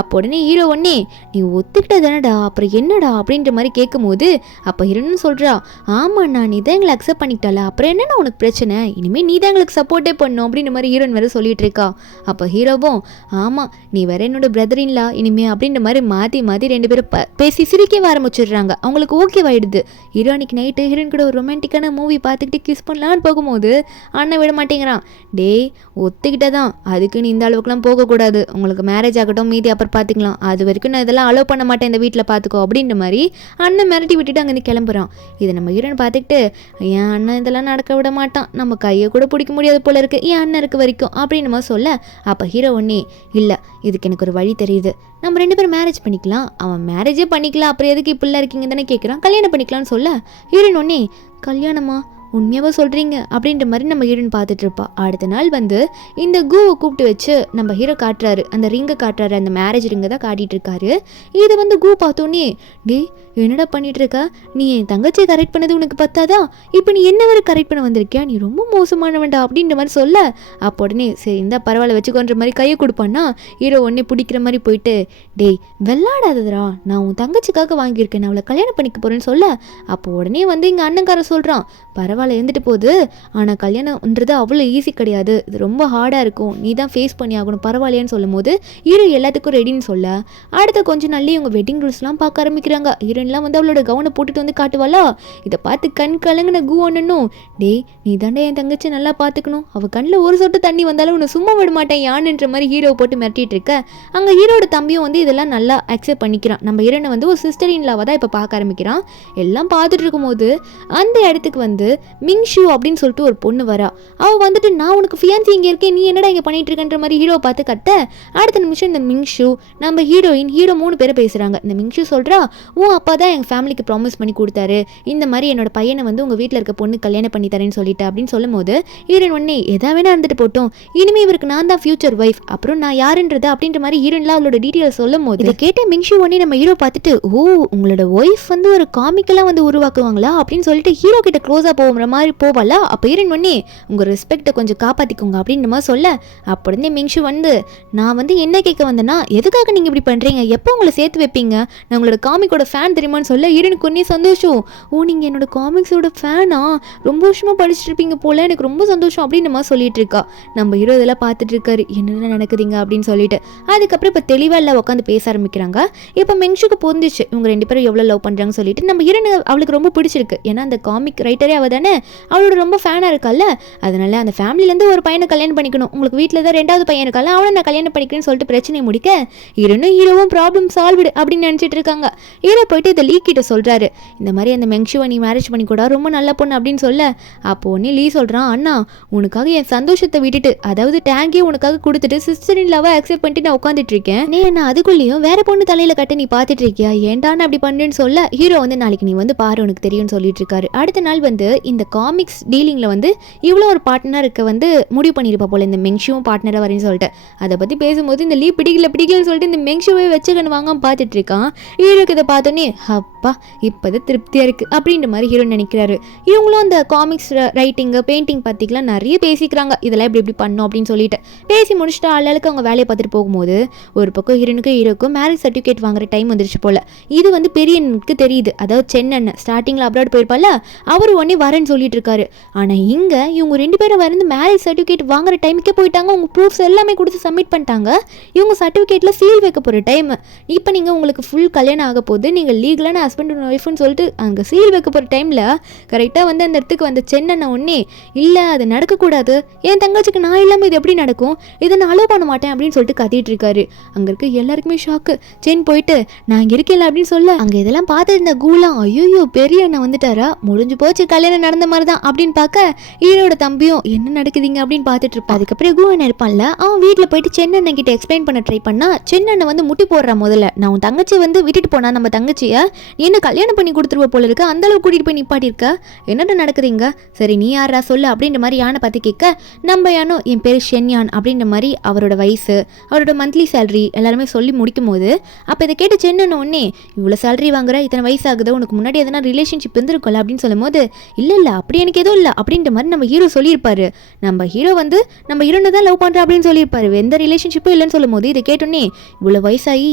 அப்போ உடனே ஹீரோ ஒன்னே நீ ஒத்துக்கிட்ட தானடா அப்புறம் என்னடா அப்படின்ற மாதிரி கேட்கும்போது அப்போ ஹீரோன்னு சொல்கிறா, ஆமாண்ணா நீ தான் எங்களை அக்செப்ட் பண்ணிக்கிட்டால, அப்புறம் என்னன்னா உனக்கு பிரச்சனை, இனிமேல் நீ தான் எங்களுக்கு சப்போர்ட்டே பண்ணும் அப்படின்ற மாதிரி ஹீரோன் வேறு சொல்லிட்டு இருக்கா. அப்போ ஹீரோவும் ஆமாம் நீ வேற என்னோட பிரதரின்லா இனிமே அப்படின்ற மாதிரி மாற்றி மாற்றி ரெண்டு பேரும் பேசி சிரிக்கவே ஆரம்பிச்சிடுறாங்க. அவங்களுக்கு ஓகேவாயிடுது. ஹீரோனிக்கு நைட்டு ஹீரோயின் கூட ஒரு ரொமான்டிக்கான மூவி பார்த்துக்கிட்டு கிஸ் பண்ணலான்னு போகும்போது அண்ணன் விட மாட்டேங்கிறான். டேய் ஒத்துக்கிட்டதான், அதுக்கு நீ இந்த அளவுக்குலாம் போகக்கூடாது, உங்களுக்கு மேரேஜ் ஆகட்டும் மீதி அப்புறம் பார்த்துக்கலாம், அது வரைக்கும் நான் இதெல்லாம் அலோவ் பண்ண மாட்டேன் இந்த வீட்டில் பார்த்துக்கோ அப்படின்ற மாதிரி அண்ணன் மிரட்டி விட்டுட்டு அங்கேருந்து கிளம்புறான். இதை நம்ம ஹீரோன் பார்த்துக்கிட்டு என் அண்ணன் இதெல்லாம் நடக்க விட மாட்டான், நம்ம கையை கூட பிடிக்க முடியாது போல இருக்கு என் அண்ணன் இருக்க வரைக்கும் அப்படின்னு மாதிரி சொல்ல அப்போ ஹீரோ ஒன்னே இல்லை இதுக்கு எனக்கு ஒரு வழி தெரியுது, நம்ம ரெண்டு பேரும் மேரேஜ் பண்ணிக்கலாம், அவன் மேரேஜே பண்ணிக்கலாம், அப்புறம் எதுக்கு இப்படிலாம் இருக்கீங்க தானே கேட்குறான், கல்யாணம் பண்ணிக்கலாம்னு சொல்ல ஹீரோன் ஒன்னே கல்யாணமா உண்மையாக சொல்கிறீங்க அப்படின்ற மாதிரி நம்ம ஹீரோயின் பார்த்துட்டு இருப்பா. அடுத்த நாள் வந்து இந்த கூவை கூப்பிட்டு வச்சு நம்ம ஹீரோ காட்டுறாரு, அந்த ரிங்கை காட்டுறாரு, அந்த மேரேஜ் ரிங்கை தான் காட்டிகிட்டு இருக்காரு. இதை வந்து கூ பார்த்தோன்னே டே என்னடா பண்ணிட்டு இருக்க, நீ என் தங்கச்சியை கரெக்ட் பண்ணது உனக்கு பத்தாதா, இப்போ நீ என்ன வரை கரெக்ட் பண்ண வந்திருக்கியா, நீ ரொம்ப மோசமானவன்டா அப்படின்ற மாதிரி சொல்ல அப்போ உடனே சரி இந்த பரவாயில்ல வச்சுக்கோன்ற மாதிரி கையை கொடுப்பான்னா ஹீரோ உடனே பிடிக்கிற மாதிரி போயிட்டு டேய் வெள்ளாடாததுரா, நான் உன் தங்கச்சிக்காக வாங்கியிருக்கேன், நான் அவளை கல்யாணம் பண்ணிக்க போகிறேன்னு சொல்ல அப்போ உடனே வந்து இங்கே அண்ணன்கார சொல்கிறான், பரவாயில்ல இருந்துட்டு போகுது, ஆனால் கல்யாணம்ன்றது அவ்வளோ ஈஸி கிடையாது, இது ரொம்ப ஹார்டாக இருக்கும், நீ தான் ஃபேஸ் பண்ணி ஆகணும் பரவாயில்லையான்னு சொல்லும் போது ஹீரோ எல்லாத்துக்கும் ரெடின்னு சொல்ல அடுத்த கொஞ்சம் நாள்லயே இவங்க வெட்டிங் ரூல்ஸ்லாம் பார்க்க ஆரம்பிக்கிறாங்க. ஹீரோயின்லாம் வந்து அவளோட கவனை போட்டுட்டு வந்து காட்டுவாளா, இதை பார்த்து கண் கலங்கின கூ ஒன்னும் டேய் நீ தாண்டா என் தங்கச்சி நல்லா பார்த்துக்கணும், அவள் கண்ணில் ஒரு சொட்டு தண்ணி வந்தாலும் உன்னை சும்மா விட மாட்டேன் யானுன்ற மாதிரி ஹீரோவை போட்டு மிரட்டிட்டு இருக்க. அங்கே ஹீரோட தம்பியும் வந்து இதெல்லாம் நல்லா அக்செப்ட் பண்ணிக்கிறான். நம்ம ஹீரோனை வந்து ஒரு சிஸ்டர் இன் லாவாக தான் இப்போ பார்க்க ஆரம்பிக்கிறான். எல்லாம் பார்த்துட்டு இருக்கும்போது அந்த இடத்துக்கு வந்து மிங்ஷு அப்படின்னு சொல்லிட்டு ஒரு பொண்ணு வரா. அவள் வந்துட்டு நான் உனக்கு ஃபியான்சி இங்கே இருக்கேன், நீ என்னடா இங்கே பண்ணிட்டு இருக்கன்ற மாதிரி ஹீரோவை பார்த்து கத்த அடுத்த நிமிஷம் இந்த மிங்ஷு நம்ம ஹீரோயின் ஹீரோ 3 பேரை பேசுகிறாங்க. இந்த மிங்ஷு சொல்கிறா, உன் அப்பா தான் எங்கள் ஃபேமிலிக்கு ப்ராமிஸ் பண்ணி கொடுத்தாரு, இந்த மாதிரி என்னோட பையனை வந்து உங்கள் வீட்டில் இருக்க பொண்ணு கல்யாணம் பண்ணி தரேன்னு சொல்லிட்டு அப்படின்னு சொல்லும் போது ஹீரோயின் உடனே எதா வேணா இருந்துட்டு போட்டோம், இனிமேல் இவருக்கு நான் தான் ஃபியூச்சர் ஒய்ஃப், அப்புறம் நான் யாருன்றது அப்படின்ற மாதிரி ஹீரோயின்லாம் அவளோட டீட்டெயில் சொல்லும் போது இதை கேட்ட மிங்ஷு உடனே நம்ம ஹீரோ பார்த்துட்டு ஓ உங்களோட ஒய்ஃப் வந்து ஒரு காமிக்கெல்லாம் வந்து உருவாக்குவாங்களா அப்படின்னு சொல்லிட்டு ஹீரோ கிட்ட க்ளோஸாக போகிற மாதிரி போவாளா. அப்போ ஹீரோயின் உடனே உங்கள் ரெஸ்பெக்டை கொஞ்சம் காப்பாற்றிக்கோங்க அப்படின்ற மாதிரி சொல்ல அப்போ உடனே மிங்ஷு வந்து நான் வந்து என்ன கேட்க வந்தேன்னா எதுக்காக நீங்கள் இப்படி பண்ணுறீங்க, எப்போ உங்களை சேர்த்து வைப்பீங்க, நான் உங்களோட காமிக்கோட ஃபேன் தெரியுமான்னு சொல்ல ஹீரோனுக்கு ஒன்றே சந்தோஷம், ஓ நீங்கள் என்னோட காமிக்ஸோட ஃபேனா, ரொம்ப வருஷமாக படிச்சுட்டு இருப்பீங்க போல, எனக்கு ரொம்ப சந்தோஷம் அப்படின்னு மாதிரி சொல்லிட்டு இருக்கா. நம்ம ஹீரோ இதெல்லாம் பார்த்துட்டு இருக்காரு, என்னென்ன நடக்குதுங்க அப்படின்னு சொல்லிட்டு அதுக்கப்புறம் இப்போ தெளிவாக எல்லாம் உட்காந்து பேச ஆரம்பிக்கிறாங்க. இப்போ மிங்ஷுக்கு புரிஞ்சிச்சு இவங்க 2 பேரும் எவ்வளோ லவ் பண்ணுறாங்கன்னு சொல்லிட்டு நம்ம ஹீரோனு அவளுக்கு ரொம்ப பிடிச்சிருக்கு, ஏன்னா அந்த காமிக் ரைட்டரே அவள் தானே, அவளோட ரொம்ப ஃபேனாக இருக்கால, அதனால அந்த ஃபேமிலிலேருந்து ஒரு பையனை கல்யாணம் பண்ணிக்கணும், உங்களுக்கு வீட்டில் தான் 2வது பையன் இருக்கால அவனை நான் கல்யாணம் பண்ணிக்கிறேன்னு சொல்லிட்டு பிரச்சனையை முடிக்க ஹீரோவும் ப்ராப்ளம் சால்வ்டு அப்படின்னு நினச்சிட்டு இருக்காங்க. ஹீரோ போயிட்டு இதை லீ கிட்ட சொல்கிறாரு, இந்த மாதிரி அந்த மெங்ஷுவை நீ மேரேஜ் பண்ணி கூட ரொம்ப நல்ல பொண்ணு அப்படின்னு சொல்ல அப்போ ஒன்னே லீ சொல்கிறான், அண்ணா உனக்காக என் சந்தோஷத்தை விட்டுட்டு அதாவது டேங்கே உனக்காக கொடுத்துட்டு சிஸ்டர் இன் லவ்வை அக்செப்ட் பண்ணிட்டு நான் உட்காந்துட்டு இருக்கேன், நீ என்ன அதுக்குள்ளேயும் வேற பொண்ணு தலையில் கட்ட நீ பார்த்துட்டு இருக்கியா, ஏண்டான்னு அப்படி பண்ணுன்னு சொல்ல ஹீரோ வந்து நாளைக்கு நீ வந்து பாரு உனக்கு தெரியும்னு சொல்லிட்டு இருக்காரு. அடுத்த நாள் வந்து இந்த காமிக்ஸ் டீலிங்கில் வந்து இவ்வளோ ஒரு பார்ட்னருக்கு வந்து முடிவு பண்ணியிருப்பா போல இந்த மெங்ஷுவும் பார்ட்னராக வரேன்னு சொல்லிட்டு அதை பற்றி பேசும்போது இந்த லீ பிடிக்கலன்னு சொல்லிட்டு இந்த மெங்ஷுவை வச்சுக்கன்னு வாங்காமல் பார்த்துட்டு இருக்கான். ஹீரோக்கு இதை பார்த்தோன்னே அப்பா அப்பா இப்போதான் திருப்தியாக இருக்குது அப்படின்ற மாதிரி ஹீரோ நினைக்கிறாரு. இவங்களும் அந்த காமிக்ஸ் ரைட்டிங்கு பெயிண்டிங் பற்றிக்கலாம் நிறைய பேசிக்கிறாங்க, இதெல்லாம் இப்படி பண்ணோம் அப்படின்னு சொல்லிட்டு பேசி முடிச்சுட்டு ஆளுக்கு அவங்க வேலையை பார்த்துட்டு போகும்போது ஒரு பக்கம் ஹீரோக்கும் மேரேஜ் சர்டிஃபிகேட் வாங்குற டைம் வந்துருச்சு போல். இது வந்து பெரியனுக்கு தெரியுது, அதாவது சென்னன் ஸ்டார்டிங்கில் அப்ராட் போயிருப்பால அவர் உடனே வரேன்னு சொல்லிட்டு இருக்காரு. ஆனால் இங்கே இவங்க 2 பேரும் வந்து மேரேஜ் சர்டிஃபிகேட் வாங்குற டைமுக்கே போயிட்டாங்க. உங்கள் ப்ரூஃப்ஸ் எல்லாமே கொடுத்து சப்மிட் பண்ணிட்டாங்க. இவங்க சர்டிஃபிகேட்டில் சீல் வைக்க போகிற டைம். இப்போ நீங்கள் உங்களுக்கு ஃபுல் கல்யாணம் ஆக போகுது, நீங்கள் லீகலான ஹஸ்பண்ட் அண்ட் ஒய்ஃப்னு சொல்லிட்டு அங்கே சீல் வைக்க போகிற டைமில் கரெக்டாக வந்து அந்த இடத்துக்கு வந்த சென்னனை ஒன்னே இல்லை அது நடக்கக்கூடாது, என் தங்கச்சிக்கு நான் இல்லாமல் இது எப்படி நடக்கும், இதை நான் அலோவ் பண்ண மாட்டேன் அப்படின்னு சொல்லிட்டு கத்திட்டு இருக்காரு. அங்கே இருக்க எல்லாருக்குமே ஷாக்கு. சென் போயிட்டு நான் இங்கே இருக்கல அப்படின்னு சொல்ல அங்கே இதெல்லாம் பார்த்து இருந்த கூலாம் ஐயோ பெரிய அண்ணன் வந்துட்டாரா, முடிஞ்சு போச்சு கல்யாணம் நடந்த மாதிரி தான் அப்படின்னு பார்க்க ஹீரோட தம்பியும் என்ன நடக்குதுங்க அப்படின்னு பார்த்துட்டு இருப்பான். அதுக்கப்புறம் கூ அண்ணன் இருப்பான்ல, அவன் வீட்டில் போயிட்டு சென்னண்ணன் கிட்ட எக்ஸ்பிளைன் பண்ண ட்ரை பண்ணா சென்னண்ணன் வந்து முட்டி போடுறான். முதல்ல நான் உன் தங்கச்சி வந்து விட்டுட்டு போனா நம்ம தங்கச்சியை நீ என்ன கல்யாணம் பண்ணி கொடுத்துருவ போல இருக்கு, அந்த அளவுக்கு கூட்டிட்டு போய் நிப்பாட்டி இருக்க, என்னென்ன நடக்குதுங்க, சரி நீ யாரா சொல்லு அப்படின்ற மாதிரி யானை பார்த்து கேட்க நம்ம யானோ என் பேர் ஷென்யான் அப்படின்ற மாதிரி அவரோட வயசு அவரோட மந்த்லி சேலரி எல்லாருமே சொல்லி முடிக்கும் போது அப்போ இதை கேட்டு சென்னண்ணன் உடனே இவ்வளோ சேலரி வாங்குற, இத்தனை வயசு ஆகுது, உனக்கு முன்னாடி எதனா ரிலேஷன்ஷிப் இருந்திருக்கும்ல அப்படின்னு சொல்லும் போது இல்லை அப்படி எனக்கு எதுவும் இல்லை அப்படின்ற மாதிரி நம்ம ஹீரோ சொல்லியிருப்பாரு. நம்ம ஹீரோ வந்து நம்ம ஹீரோனை தான் லவ் பண்ணுற அப்படின்னு சொல்லியிருப்பாரு, எந்த ரிலேஷன்ஷிப்பும் இல்லைன்னு சொல்லும் போது இதை கேட்டோன்னே இவ்வளோ வயசாகி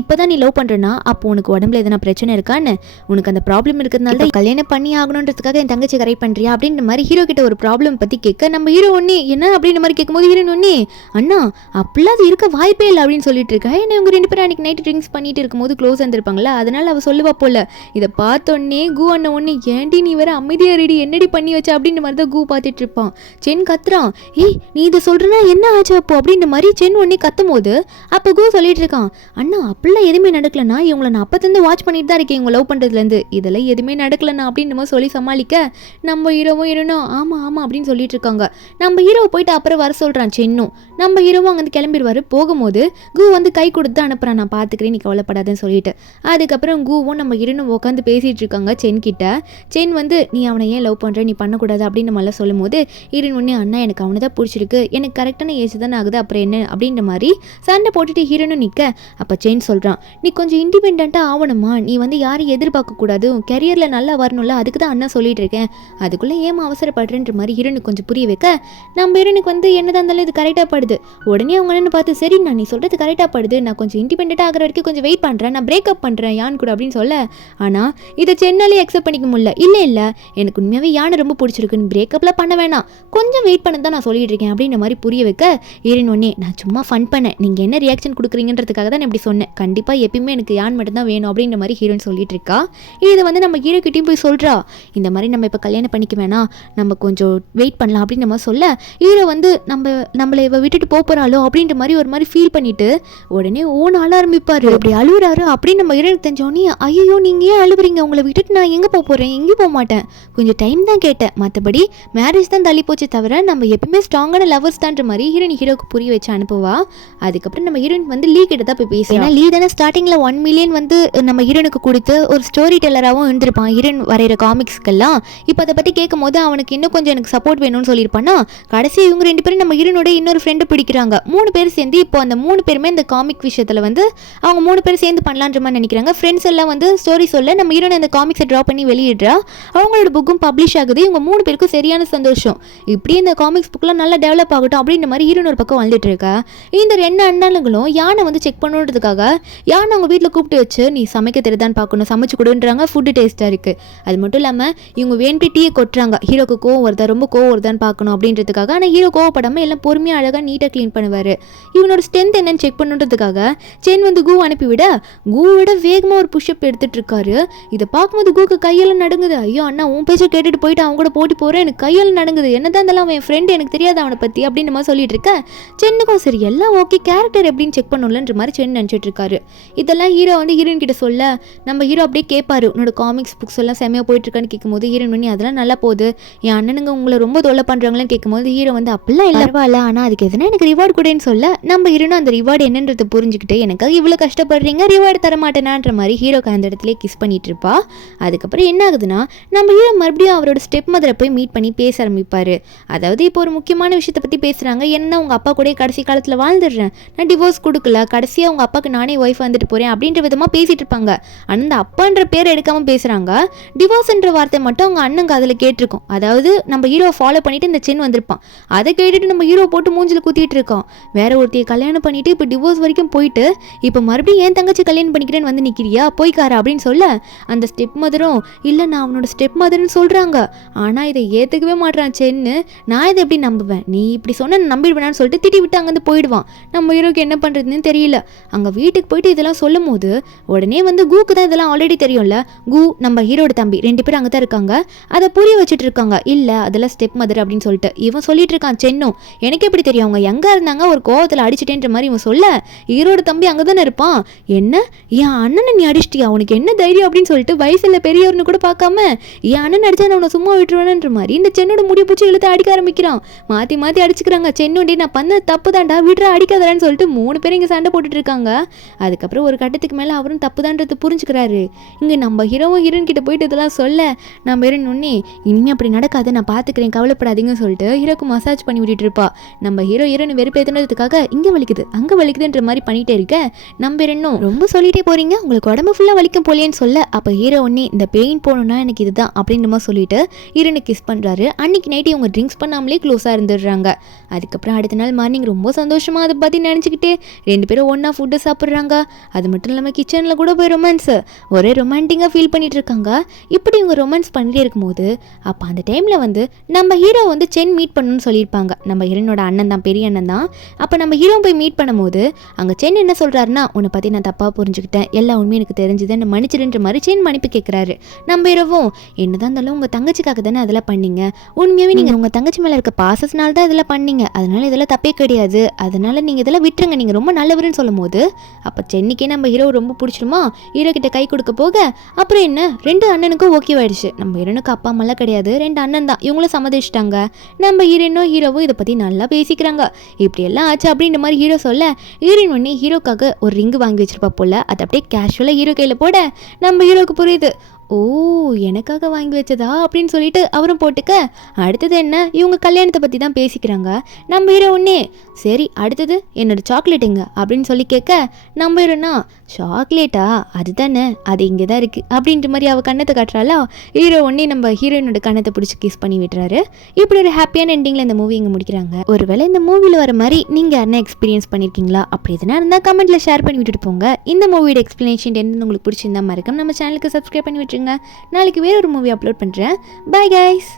இப்போ தான் நீ லவ் பண்ணுறேன்னா அப்போ உனக்கு உடம்புல எதனா பிரச்சனை இருக்கான்னு, உனக்கு அந்த ப்ராப்ளம் இருக்கிறதுனால தான் கல்யாணம் பண்ணி ஆகணுன்றதுக்காக என் தங்கச்சி கரெக்ட் பண்ணுறியா அப்படின்ற மாதிரி ஹீரோ கிட்ட ஒரு ப்ராப்ளம் பற்றி கேட்க நம்ம ஹீரோ ஒன்னே என்ன அப்படின்ற மாதிரி கேட்கும்போது ஹீரோன் ஒன்னே அண்ணா அப்படிலாம் அது இருக்க வாய்ப்பே இல்லை அப்படின்னு சொல்லிட்டு இருக்கா. ஏன்னா இவங்க 2 பேரும் அன்றைக்கி நைட்டு ட்ரிங்க்ஸ் பண்ணிட்டு இருக்கும்போது க்ளோஸ் வந்துருப்பாங்களா, அதனால அவள் சொல்லுவா போல. இதை பார்த்தோன்னே கூ அண்ணன் ஒன்று ஏன்டி நீ வேற அமைதியாக ரெடி என்னடி பண்ணி வச்ச அப்படின்ற மாதிரி தான் கூ பார்த்துட்டு இருப்பான். சென் கத்துறான், ஏய் நீ இதை சொல்கிறனா என்ன ஆச்சு அப்போ அப்படின்ற மாதிரி சென் ஒன்னே கத்தும் போது அப்போ கூ சொல்லிட்டு இருக்கான், அண்ணா அப்படிலாம் எதுவுமே நடக்கலண்ணா, இவங்களை நான் அப்போருந்து வாட்ச் பண்ணிட்டு தான் இருக்கேன் இவங்க லவ் பண்ணுறதுலேருந்து, இதெல்லாம் எதுவுமே நடக்கலண்ணா அப்படின்ற மாதிரி சொல்லி சமாளிக்க நம்ம ஹீரோவும் ஆமாம் அப்படின்னு சொல்லிட்டு இருக்காங்க. நம்ம ஹீரோவை போயிட்டு அப்புறம் வர சொல்கிறான் சென்னும். நம்ம ஹீரோவும் அங்கேருந்து கிளம்பிடுவார். போகும்போது கூ வந்து கை கொடுத்து அனுப்புகிறான், நான் பார்த்துக்கிறேன் நீ கவலைப்படாதுன்னு சொல்லிட்டு. அதுக்கப்புறம் கூவும் நம்ம ஹீரோனும் உட்காந்து பேசிகிட்டு இருக்காங்க சென் கிட்ட. சென் வந்து நீ அவனை ஏன் லவ் பண்ணுற, நீ பண்ணக்கூடாது அப்படின்னு மாதிரிலாம் சொல்லும் போது ஹீரோன் ஒன்று அண்ணா எனக்கு அவனை தான் பிடிச்சிருக்கு, எனக்கு கரெக்டான ஏஜ் தானே ஆகுது அப்புறம் என்ன அப்படின்ற மாதிரி சண்டை போட்டுட்டு ஹீரோனும் நிற்க அப்போ சென் சொல்கிறான், நீ கொஞ்சம் இண்டிபெண்ட்டாக ஆகணுமா, நீ வந்து யாரையும் எதிர்பார்க்கக்கூடாது, உன் கெரியரில் நல்லா வரணும்ல, அதுக்கு தான் அண்ணா சொல்லிட்டு இருக்கேன், அதுக்குள்ளே ஏமா அவசரப்படுறேன்ற மாதிரி ஹீரோனுக்கு கொஞ்சம் புரிய வைக்க நம்ம ஹீரோனுக்கு வந்து என்னதான் இருந்தாலும் இது கரெக்டாக படுது. உடனே அவங்க அண்ணன் பார்த்து சரி நான் நீ சொல்கிறது கரெக்டாக படுது, நான் கொஞ்சம் இண்டிபெண்ட்டாக ஆகிற வரைக்கும் கொஞ்சம் வெயிட் பண்ணுறேன், நான் பிரேக்கப் பண்ணுறேன் யான் கூட அப்படின்னு சொல்ல, ஆனால் இதை சென்னாலே அக்செப்ட் பண்ணிக்க முடியல. இல்லை எனக்கு உண்மையாகவே யானை ரொம்ப பிடிச்சிருக்குன்னு பிரேக்கப்லாம் பண்ண வேணாம், கொஞ்சம் வெயிட் பண்ண தான் நான் சொல்லிட்டு இருக்கேன் அப்படின்ற மாதிரி புரிய வைக்க ஹீரோன் ஒன்னே நான் சும்மா ஃபன் பண்ணேன், நீங்கள் என்ன ரியாக்ஷன் கொடுக்குறீங்கன்றதுக்காக தான் நான் இப்படி சொன்னேன், கண்டிப்பாக எப்பயுமே எனக்கு யான் மட்டும் தான் வேணும் அப்படின்ற மாதிரி ஹீரோன் சொல்லிட்டு இருக்கா. இதை வந்து நம்ம ஹீரோ கிட்டையும் போய் சொல்கிறா, இந்த மாதிரி நம்ம இப்போ கல்யாணம் பண்ணிக்க வேணாம், நம்ம கொஞ்சம் வெயிட் பண்ணலாம் அப்படின்னு நம்ம சொல்ல ஹீரோ வந்து நம்மளை இவ விட்டுட்டு போகிறாளோ அப்படின்ற மாதிரி ஒரு மாதிரி ஃபீல் பண்ணிட்டு உடனே ஓன அழ ஆரம்பிப்பார். அப்படி அழுகுறாரு அப்படின்னு நம்ம ஹீரோனுக்கு தெரிஞ்சோடனே ஐயோ நீங்கள் ஏன் அழுகுறீங்க, உங்களை விட்டுட்டு நான் எங்கே போகிறேன், எங்கேயும் போக மாட்டேன், கொஞ்சம் டைம் தான் கேட்டேன், மற்றபடி மேரேஜ் தான் தள்ளி போச்சு தவிர நம்ம எப்பவுமே ஸ்ட்ராங்கான லவர்ஸ் தான்ற மாதிரி ஹீரோக்கு புரிய வச்சு அனுப்புவா. அதுக்கப்புறம் நம்ம ஹீரோயின் வந்து லீ கிட்ட தான் போய் பேசுறா. ஏன்னா லீ தானே ஸ்டார்டிங்கில் 1 மில்லியன் வந்து நம்ம ஹீரோனுக்கு கொடுத்து ஒரு ஸ்டோரி டெல்லராகவும் இருந்திருப்பான் ஹீரோயின் வரைகிற காமிக்ஸ்க்கெல்லாம். இப்போ அதை பற்றி கேட்கும் போது அவனுக்கு இன்னும் கொஞ்சம் எனக்கு சப்போர்ட் வேணும்னு சொல்லியிருப்பானா. கடைசி இவங்க 2 பேரும் நம்ம ஹீரோனோட இன்னொரு ஃப்ரெண்டு பிடிக்கிறாங்க. 3 பேர் சேர்ந்து இப்போ அந்த 3 பேருமே இந்த காமிக் விஷயத்தில் வந்து அவங்க 3 பேர் சேர்ந்து பண்ணலான்ற மாதிரி நினைக்கிறாங்க. ஃப்ரெண்ட்ஸ் எல்லாம் வந்து ஸ்டோரி சொல்ல நம்ம ஹீரோனை அந்த காமிக்ஸை ட்ரா பண்ணி வெளியிடுறா. அவங்களோட புக்கும் பப்ளிஷ் ஆகுது. இவங்க 3 பேருக்கும் சரியான சந்தோஷம். இப்படி இந்த காமிக்ஸ் புக்கெலாம் நல்லா டெவலப் ஆகட்டும் அப்படின்ற மாதிரி ஹீரோன் ஒரு பக்கம் வந்துட்டு இருக்கா. இந்த 2 அண்ணனுங்களும் யானை வந்து செக் பண்ணுறதுக்காக யானை அவங்க வீட்டில் கூப்பிட்டு வச்சு நீ சமைக்க தெரியுதான்னு பார்க்கணும், சமைச்சு கொடுன்றாங்க. ஃபுட்டு டேஸ்ட்டாக இருக்குது. அது மட்டும் இல்லாமல் இவங்க வேண்டி டீயை கொட்டுறாங்க. ஹீரோக்கு கோவம் வருதா, ரொம்ப கோவம் வருதான்னு பார்க்கணும் அப்படின்றதுக்காக. ஆனால் ஹீரோ கோவப்படாமல் எல்லாம் பொறுமையாக அழகாக நீட்டாக க்ளீன் பண்ணுவார். இவனோட ஸ்ட்ரென்த் என்னன்னு செக் பண்ணுறதுக்காக சென் வந்து கூ அனுப்பிவிட கூவிட வேகமாக ஒரு புஷ்அப் எடுத்துகிட்டு இருக்காரு. இதை பார்க்கும்போது கூக்கு கையெல்லாம் நடுங்குது. ஐயோ அண்ணா உன் பேச்சை கேட்டுட்டு போயிட்டு அவங்க கூட போட்டி போகிறேன், எனக்கு கையெல்லாம் நடுங்குது, என்னதான் இருந்தாலும் அவன் என் ஃப்ரெண்டு, எனக்கு தெரியாது அவனை பற்றி அப்படின்னு மாதிரி சொல்லிட்டு இருக்க. சென்னுக்கும் சரி எல்லாம் ஓகே, கேரக்டர் எப்படின்னு செக் பண்ணலன்ற மாதிரி சென் நினச்சிட்டு இருக்காரு. இதெல்லாம் ஹீரோ வந்து ஹீரோயின் கிட்ட சொல்ல நம்ம ஹீரோ அப்படியே கேட்பாரு, உன்னோட காமிக்ஸ் புக்ஸ் எல்லாம் செம்மையாக போயிட்டு இருக்கான்னு கேட்கும்போது ஹீரோயின் பண்ணி அதெல்லாம் நல்லா போகுது, என் அண்ணனுங்க உங்களை ரொம்ப தொல்லை பண்ணுறாங்களேன்னு கேட்கும்போது ஹீரோ வந்து அப்படிலாம் இல்லை பரவாயில்ல, ஆனால் அதுக்கு எதுனா எனக்கு ரிவார்டு கூடன்னு சொல்ல நம்ம ஹீரோனும் அந்த ரிவார்டு என்னன்றதை புரிஞ்சுக்கிட்டு எனக்காக இவ்வளோ கஷ்டப்படுறீங்க ரிவார்டு தர மாட்டேனான்ற மாதிரி ஹீரோக்கு அந்த இடத்துல கிஸ் பண்ணிட்டு இருப்பா. அதுக்கப்புறம் என்ன ஆகுதுன்னா நம்ம ஹீரோ மறுபடியும் அவரோட ஸ்டெப் மதரை போய் மீட் பண்ணி பேச ஆரம்பிப்பார். அதாவது இப்போ ஒரு முக்கியமான விஷயத்தை பற்றி பேசுகிறாங்க. என்ன உங்கள் அப்பா கூட கடைசி காலத்தில் வாழ்ந்துடுறேன், நான் டிவோர்ஸ் கொடுக்கல, கடைசியாக உங்கள் அப்பாவுக்கு நானே ஒய்ஃப் வந்துட்டு போகிறேன் அப்படின்ற விதமாக பேசிகிட்டு இருப்பாங்க. ஆனால் அந்த அப்பான்ற பேர் எடுக்காமல் பேசுகிறாங்க. டிவோர்ஸ்ன்ற வார்த்தை மட்டும் அவங்க அண்ணன் காதில் கேட்டிருக்கோம். அதாவது நம்ம ஹீரோவை ஃபாலோ பண்ணிட்டு இந்த சென் வந்திருப்பான். அதை கேட்டுட்டு நம்ம ஹீரோ போட்டு மூஞ்சில் குத்திட்டு இருக்கோம். வேற ஒருத்தையை கல்யாணம் பண்ணிட்டு இப்போ டிவோர்ஸ் வரைக்கும் போயிட்டு இப்போ மறுபடியும் ஏன் தங்கச்சி கல்யாணம் பண்ணிக்கிறேன்னு வந்து நிற்கிறியா போய்க்காரா அப்படின்னு சொல்ல அந்த ஸ்டெப் மதரும் இல்லை நான் அவனோட ஸ்டெப் மதர்னு சொல்கிறாங்க. ஆனால் இதை ஏற்றுக்கவே மாட்டான் சென்னு. நான் இதை எப்படி நம்புவேன், நீ இப்படி சொன்ன நம்பிடுவேனான்னு சொல்லிட்டு திட்டி விட்டு அங்கேருந்து போயிடுவான். நம்ம ஹீரோக்கு என்ன பண்ணுறதுன்னு தெரியல. அங்கே வீட்டுக்கு போயிட்டு இதெல்லாம் சொல்லும் போது உடனே வந்து கூக்கு தான் இதெல்லாம் ஆல்ரெடி தெரியும்ல. கூ நம்ம ஹீரோட தம்பி 2 பேரும் அங்கே தான் இருக்காங்க. அதை புரிய வச்சுட்டு இருக்காங்க. இல்லை அதெல்லாம் ஸ்டெப் மதர் அப்படின்னு சொல்லிட்டு இவன் சொல்லிட்டு இருக்கான் சென்னும். எனக்கு எப்படி தெரியும் அவங்க எங்கே இருந்தாங்க, ஒரு கோவத்தில் அடிச்சிட்டேன்ற மாதிரி இவன் சொல்ல ஹீரோட தம்பி அங்கே தானே இருப்பான். என்ன என் அண்ணனை நீ அடிச்சிட்டியா, அவனுக்கு என்ன தைரியம் அப்படின்னு சொல்லிட்டு வயசுல பெரியவர்னு கூட பார்க்காம என் அண்ணன் அடிச்சா நான் அவனை சும்மா விட்டுருவேன்ற மாதிரி இந்த சென்னோட முடிய பூச்சி இழுத்து அடிக்க ஆரம்பிக்கிறான். மாற்றி மாற்றி அடிச்சுக்கிறாங்க. சென்னுண்டி நான் பண்ண தப்பு தாண்டா விடுறா அடிக்காதடான்னு சொல்லிட்டு 3 பேரும் இங்கே சண்டை போட்டுட்டு இருக்காங்க. அதுக்கப்புறம் ஒரு கட்டத்துக்கு மேலே அவரும் தப்பு தான்றது புரிஞ்சுக்கிறாரு. இங்கே நம்ம ஹீரோவும் ஹீரோயின் கிட்ட போயிட்டு இதெல்லாம் சொல்ல நம்ம ஹீரோயின் ஒன்னே இனிமேல் அப்படி நடக்காது நான் பார்த்துக்கிறேன் கவலைப்படாதீங்கன்னு சொல்லிட்டு ஹீரோக்கு மசாஜ் பண்ணி விட்டுட்டு இருப்பா. நம்ம ஹீரோயின் வெறுப்பேற்றினதுக்காக இங்கே வலிக்குது அங்கே வலிக்குதுன்ற மாதிரி பண்ணிட்டே இருக்க நம்ம ஹீரோயினும் ரொம்ப சொல்லிட்டே போறீங்க உங்களுக்கு உடம்பு ஃபுல்லாக வலிக்கும் போலேன்னு சொல்ல அப்போ ஹீரோ ஒன்னே இந்த பெயின் போகணும்னா எனக்கு இதுதான் அப்படின்ற மாதிரி சொல்லிட்டு ஹீரோனை கிஸ் பண்ணுறாரு. அன்னைக்கு நைட்டு இவங்க ட்ரிங்க்ஸ் பண்ணாமலே க்ளோஸாக இருந்துடுறாங்க. அதுக்கப்புறம் அடுத்த நாள் மார்னிங் ரொம்ப சந்தோஷமாக அதை பற்றி நினச்சிக்கிட்டே 2 பேரும் ஒன்றா ஃபுட்டு சாப்பிட்றாங்க. அது மட்டும் இல்லாமல் கிச்சனில் கூட போய் ரொமான்ஸ் ஒரே ரொமான்டிக்காக ஃபீல் பண்ணிட்டு இருக்காங்க. இப்படி இவங்க ரொமான்ஸ் பண்ணிட்டே இருக்கும்போது அப்போ அந்த டைமில் வந்து நம்ம ஹீரோ வந்து சென் மீட் பண்ணணும்னு சொல்லியிருப்பாங்க. நம்ம ஹீரோனோட அண்ணன் தான், பெரிய அண்ணன் தான். அப்போ நம்ம ஹீரோ போய் மீட் பண்ணும்போது அங்கே சென் என்ன சொல்கிறாருன்னா உன்னை பற்றி நான் தப்பாக புரிஞ்சுக்கிட்டேன், எல்லா உண்மையும் எனக்கு தெரிஞ்சுது என்ன மன்னிச்சிடுன்ற மாதிரி சென் மன்னிப்பு கேட்குறாரு. நம்ம ஹீரோவும் என்னதான் இருந்தாலும் உங்கள் தங்கச்சிக்காக தானே அதெல்லாம் பண்ணீங்க, உண்மையாகவே நீங்கள் உங்கள் தங்கச்சி மேலே இருக்க பாசஸ்னால தான் இதெல்லாம் பண்ணீங்க, அதனால இதெல்லாம் தப்பே கிடையாது, அதனால நீங்கள் இதெல்லாம் விட்டுருங்க, நீங்கள் ரொம்ப நல்லவருன்னு சொல்லும் போது அப்போ சென்னிக்கே நம்ம ஹீரோ ரொம்ப பிடிச்சிருமா. ஹீரோ கிட்ட கை கொடுக்க போக அப்புறம் என்ன 2 அண்ணனுக்கும் ஓகேவாயிடுச்சு. நம்ம ஹீரோனுக்கு அப்பா அம்மாலாம் கிடையாது, 2 அண்ணன் தான், இவங்களும் சம்மதிச்சிட்டாங்க. நம்ம ஹீரோவும் இதை பற்றி நல்லா பேசிக்கிறாங்க. இப்படி எல்லாம் ஆச்சு அப்படின்ற மாதிரி ஹீரோ சொல்ல ஹீரோயின் உடனே ஹீரோக்காக ஒரு ரிங்கு வாங்கி வச்சிருப்பா போல. அதை அப்படியே கேஷுவலாக ஹீரோ கையில் போட நம்ம ஹீரோக்கு புரியுது, ஓ எனக்காக வாங்கி வச்சதா அப்படின்னு சொல்லிட்டு அவரும் போட்டுக்க. அடுத்தது என்ன இவங்க கல்யாணத்தை பற்றி தான் பேசிக்கிறாங்க. நம்ம ஹீரோ ஒன்னே சரி அடுத்தது என்னோட சாக்லேட் எங்க அப்படின்னு சொல்லி கேட்க நம்ம ஹீரோனா சாக்லேட்டா அதுதானே அது இங்கே தான் இருக்குது அப்படின்ற மாதிரி அவள் கண்ணத்தை காட்டுறாளா. ஹீரோ ஒன்னே நம்ம ஹீரோயினோட கண்ணத்தை பிடிச்சி கிஸ் பண்ணி விட்டுறாரு. இப்படி ஒரு ஹாப்பியான எண்டிங்கில் இந்த மூவி இங்கே முடிக்கிறாங்க. ஒருவேளை இந்த மூவியில் வர மாதிரி நீங்கள் யாருன்னா எக்ஸ்பீரியன்ஸ் பண்ணியிருக்கீங்களா அப்படி எதுனா இருந்தால் கமெண்ட்டில் ஷேர் பண்ணி விட்டுட்டு போங்க. இந்த மூவியோட எக்ஸ்பிளனேஷன் என்ன உங்களுக்கு பிடிச்சிருந்தா மறக்காம நம்ம சேனலுக்கு சப்ஸ்கிரைப் பண்ணி விட்டுருங்க. நாளைக்கு வேற ஒரு மூவி அப்லோட் பண்ணுறேன். Bye guys.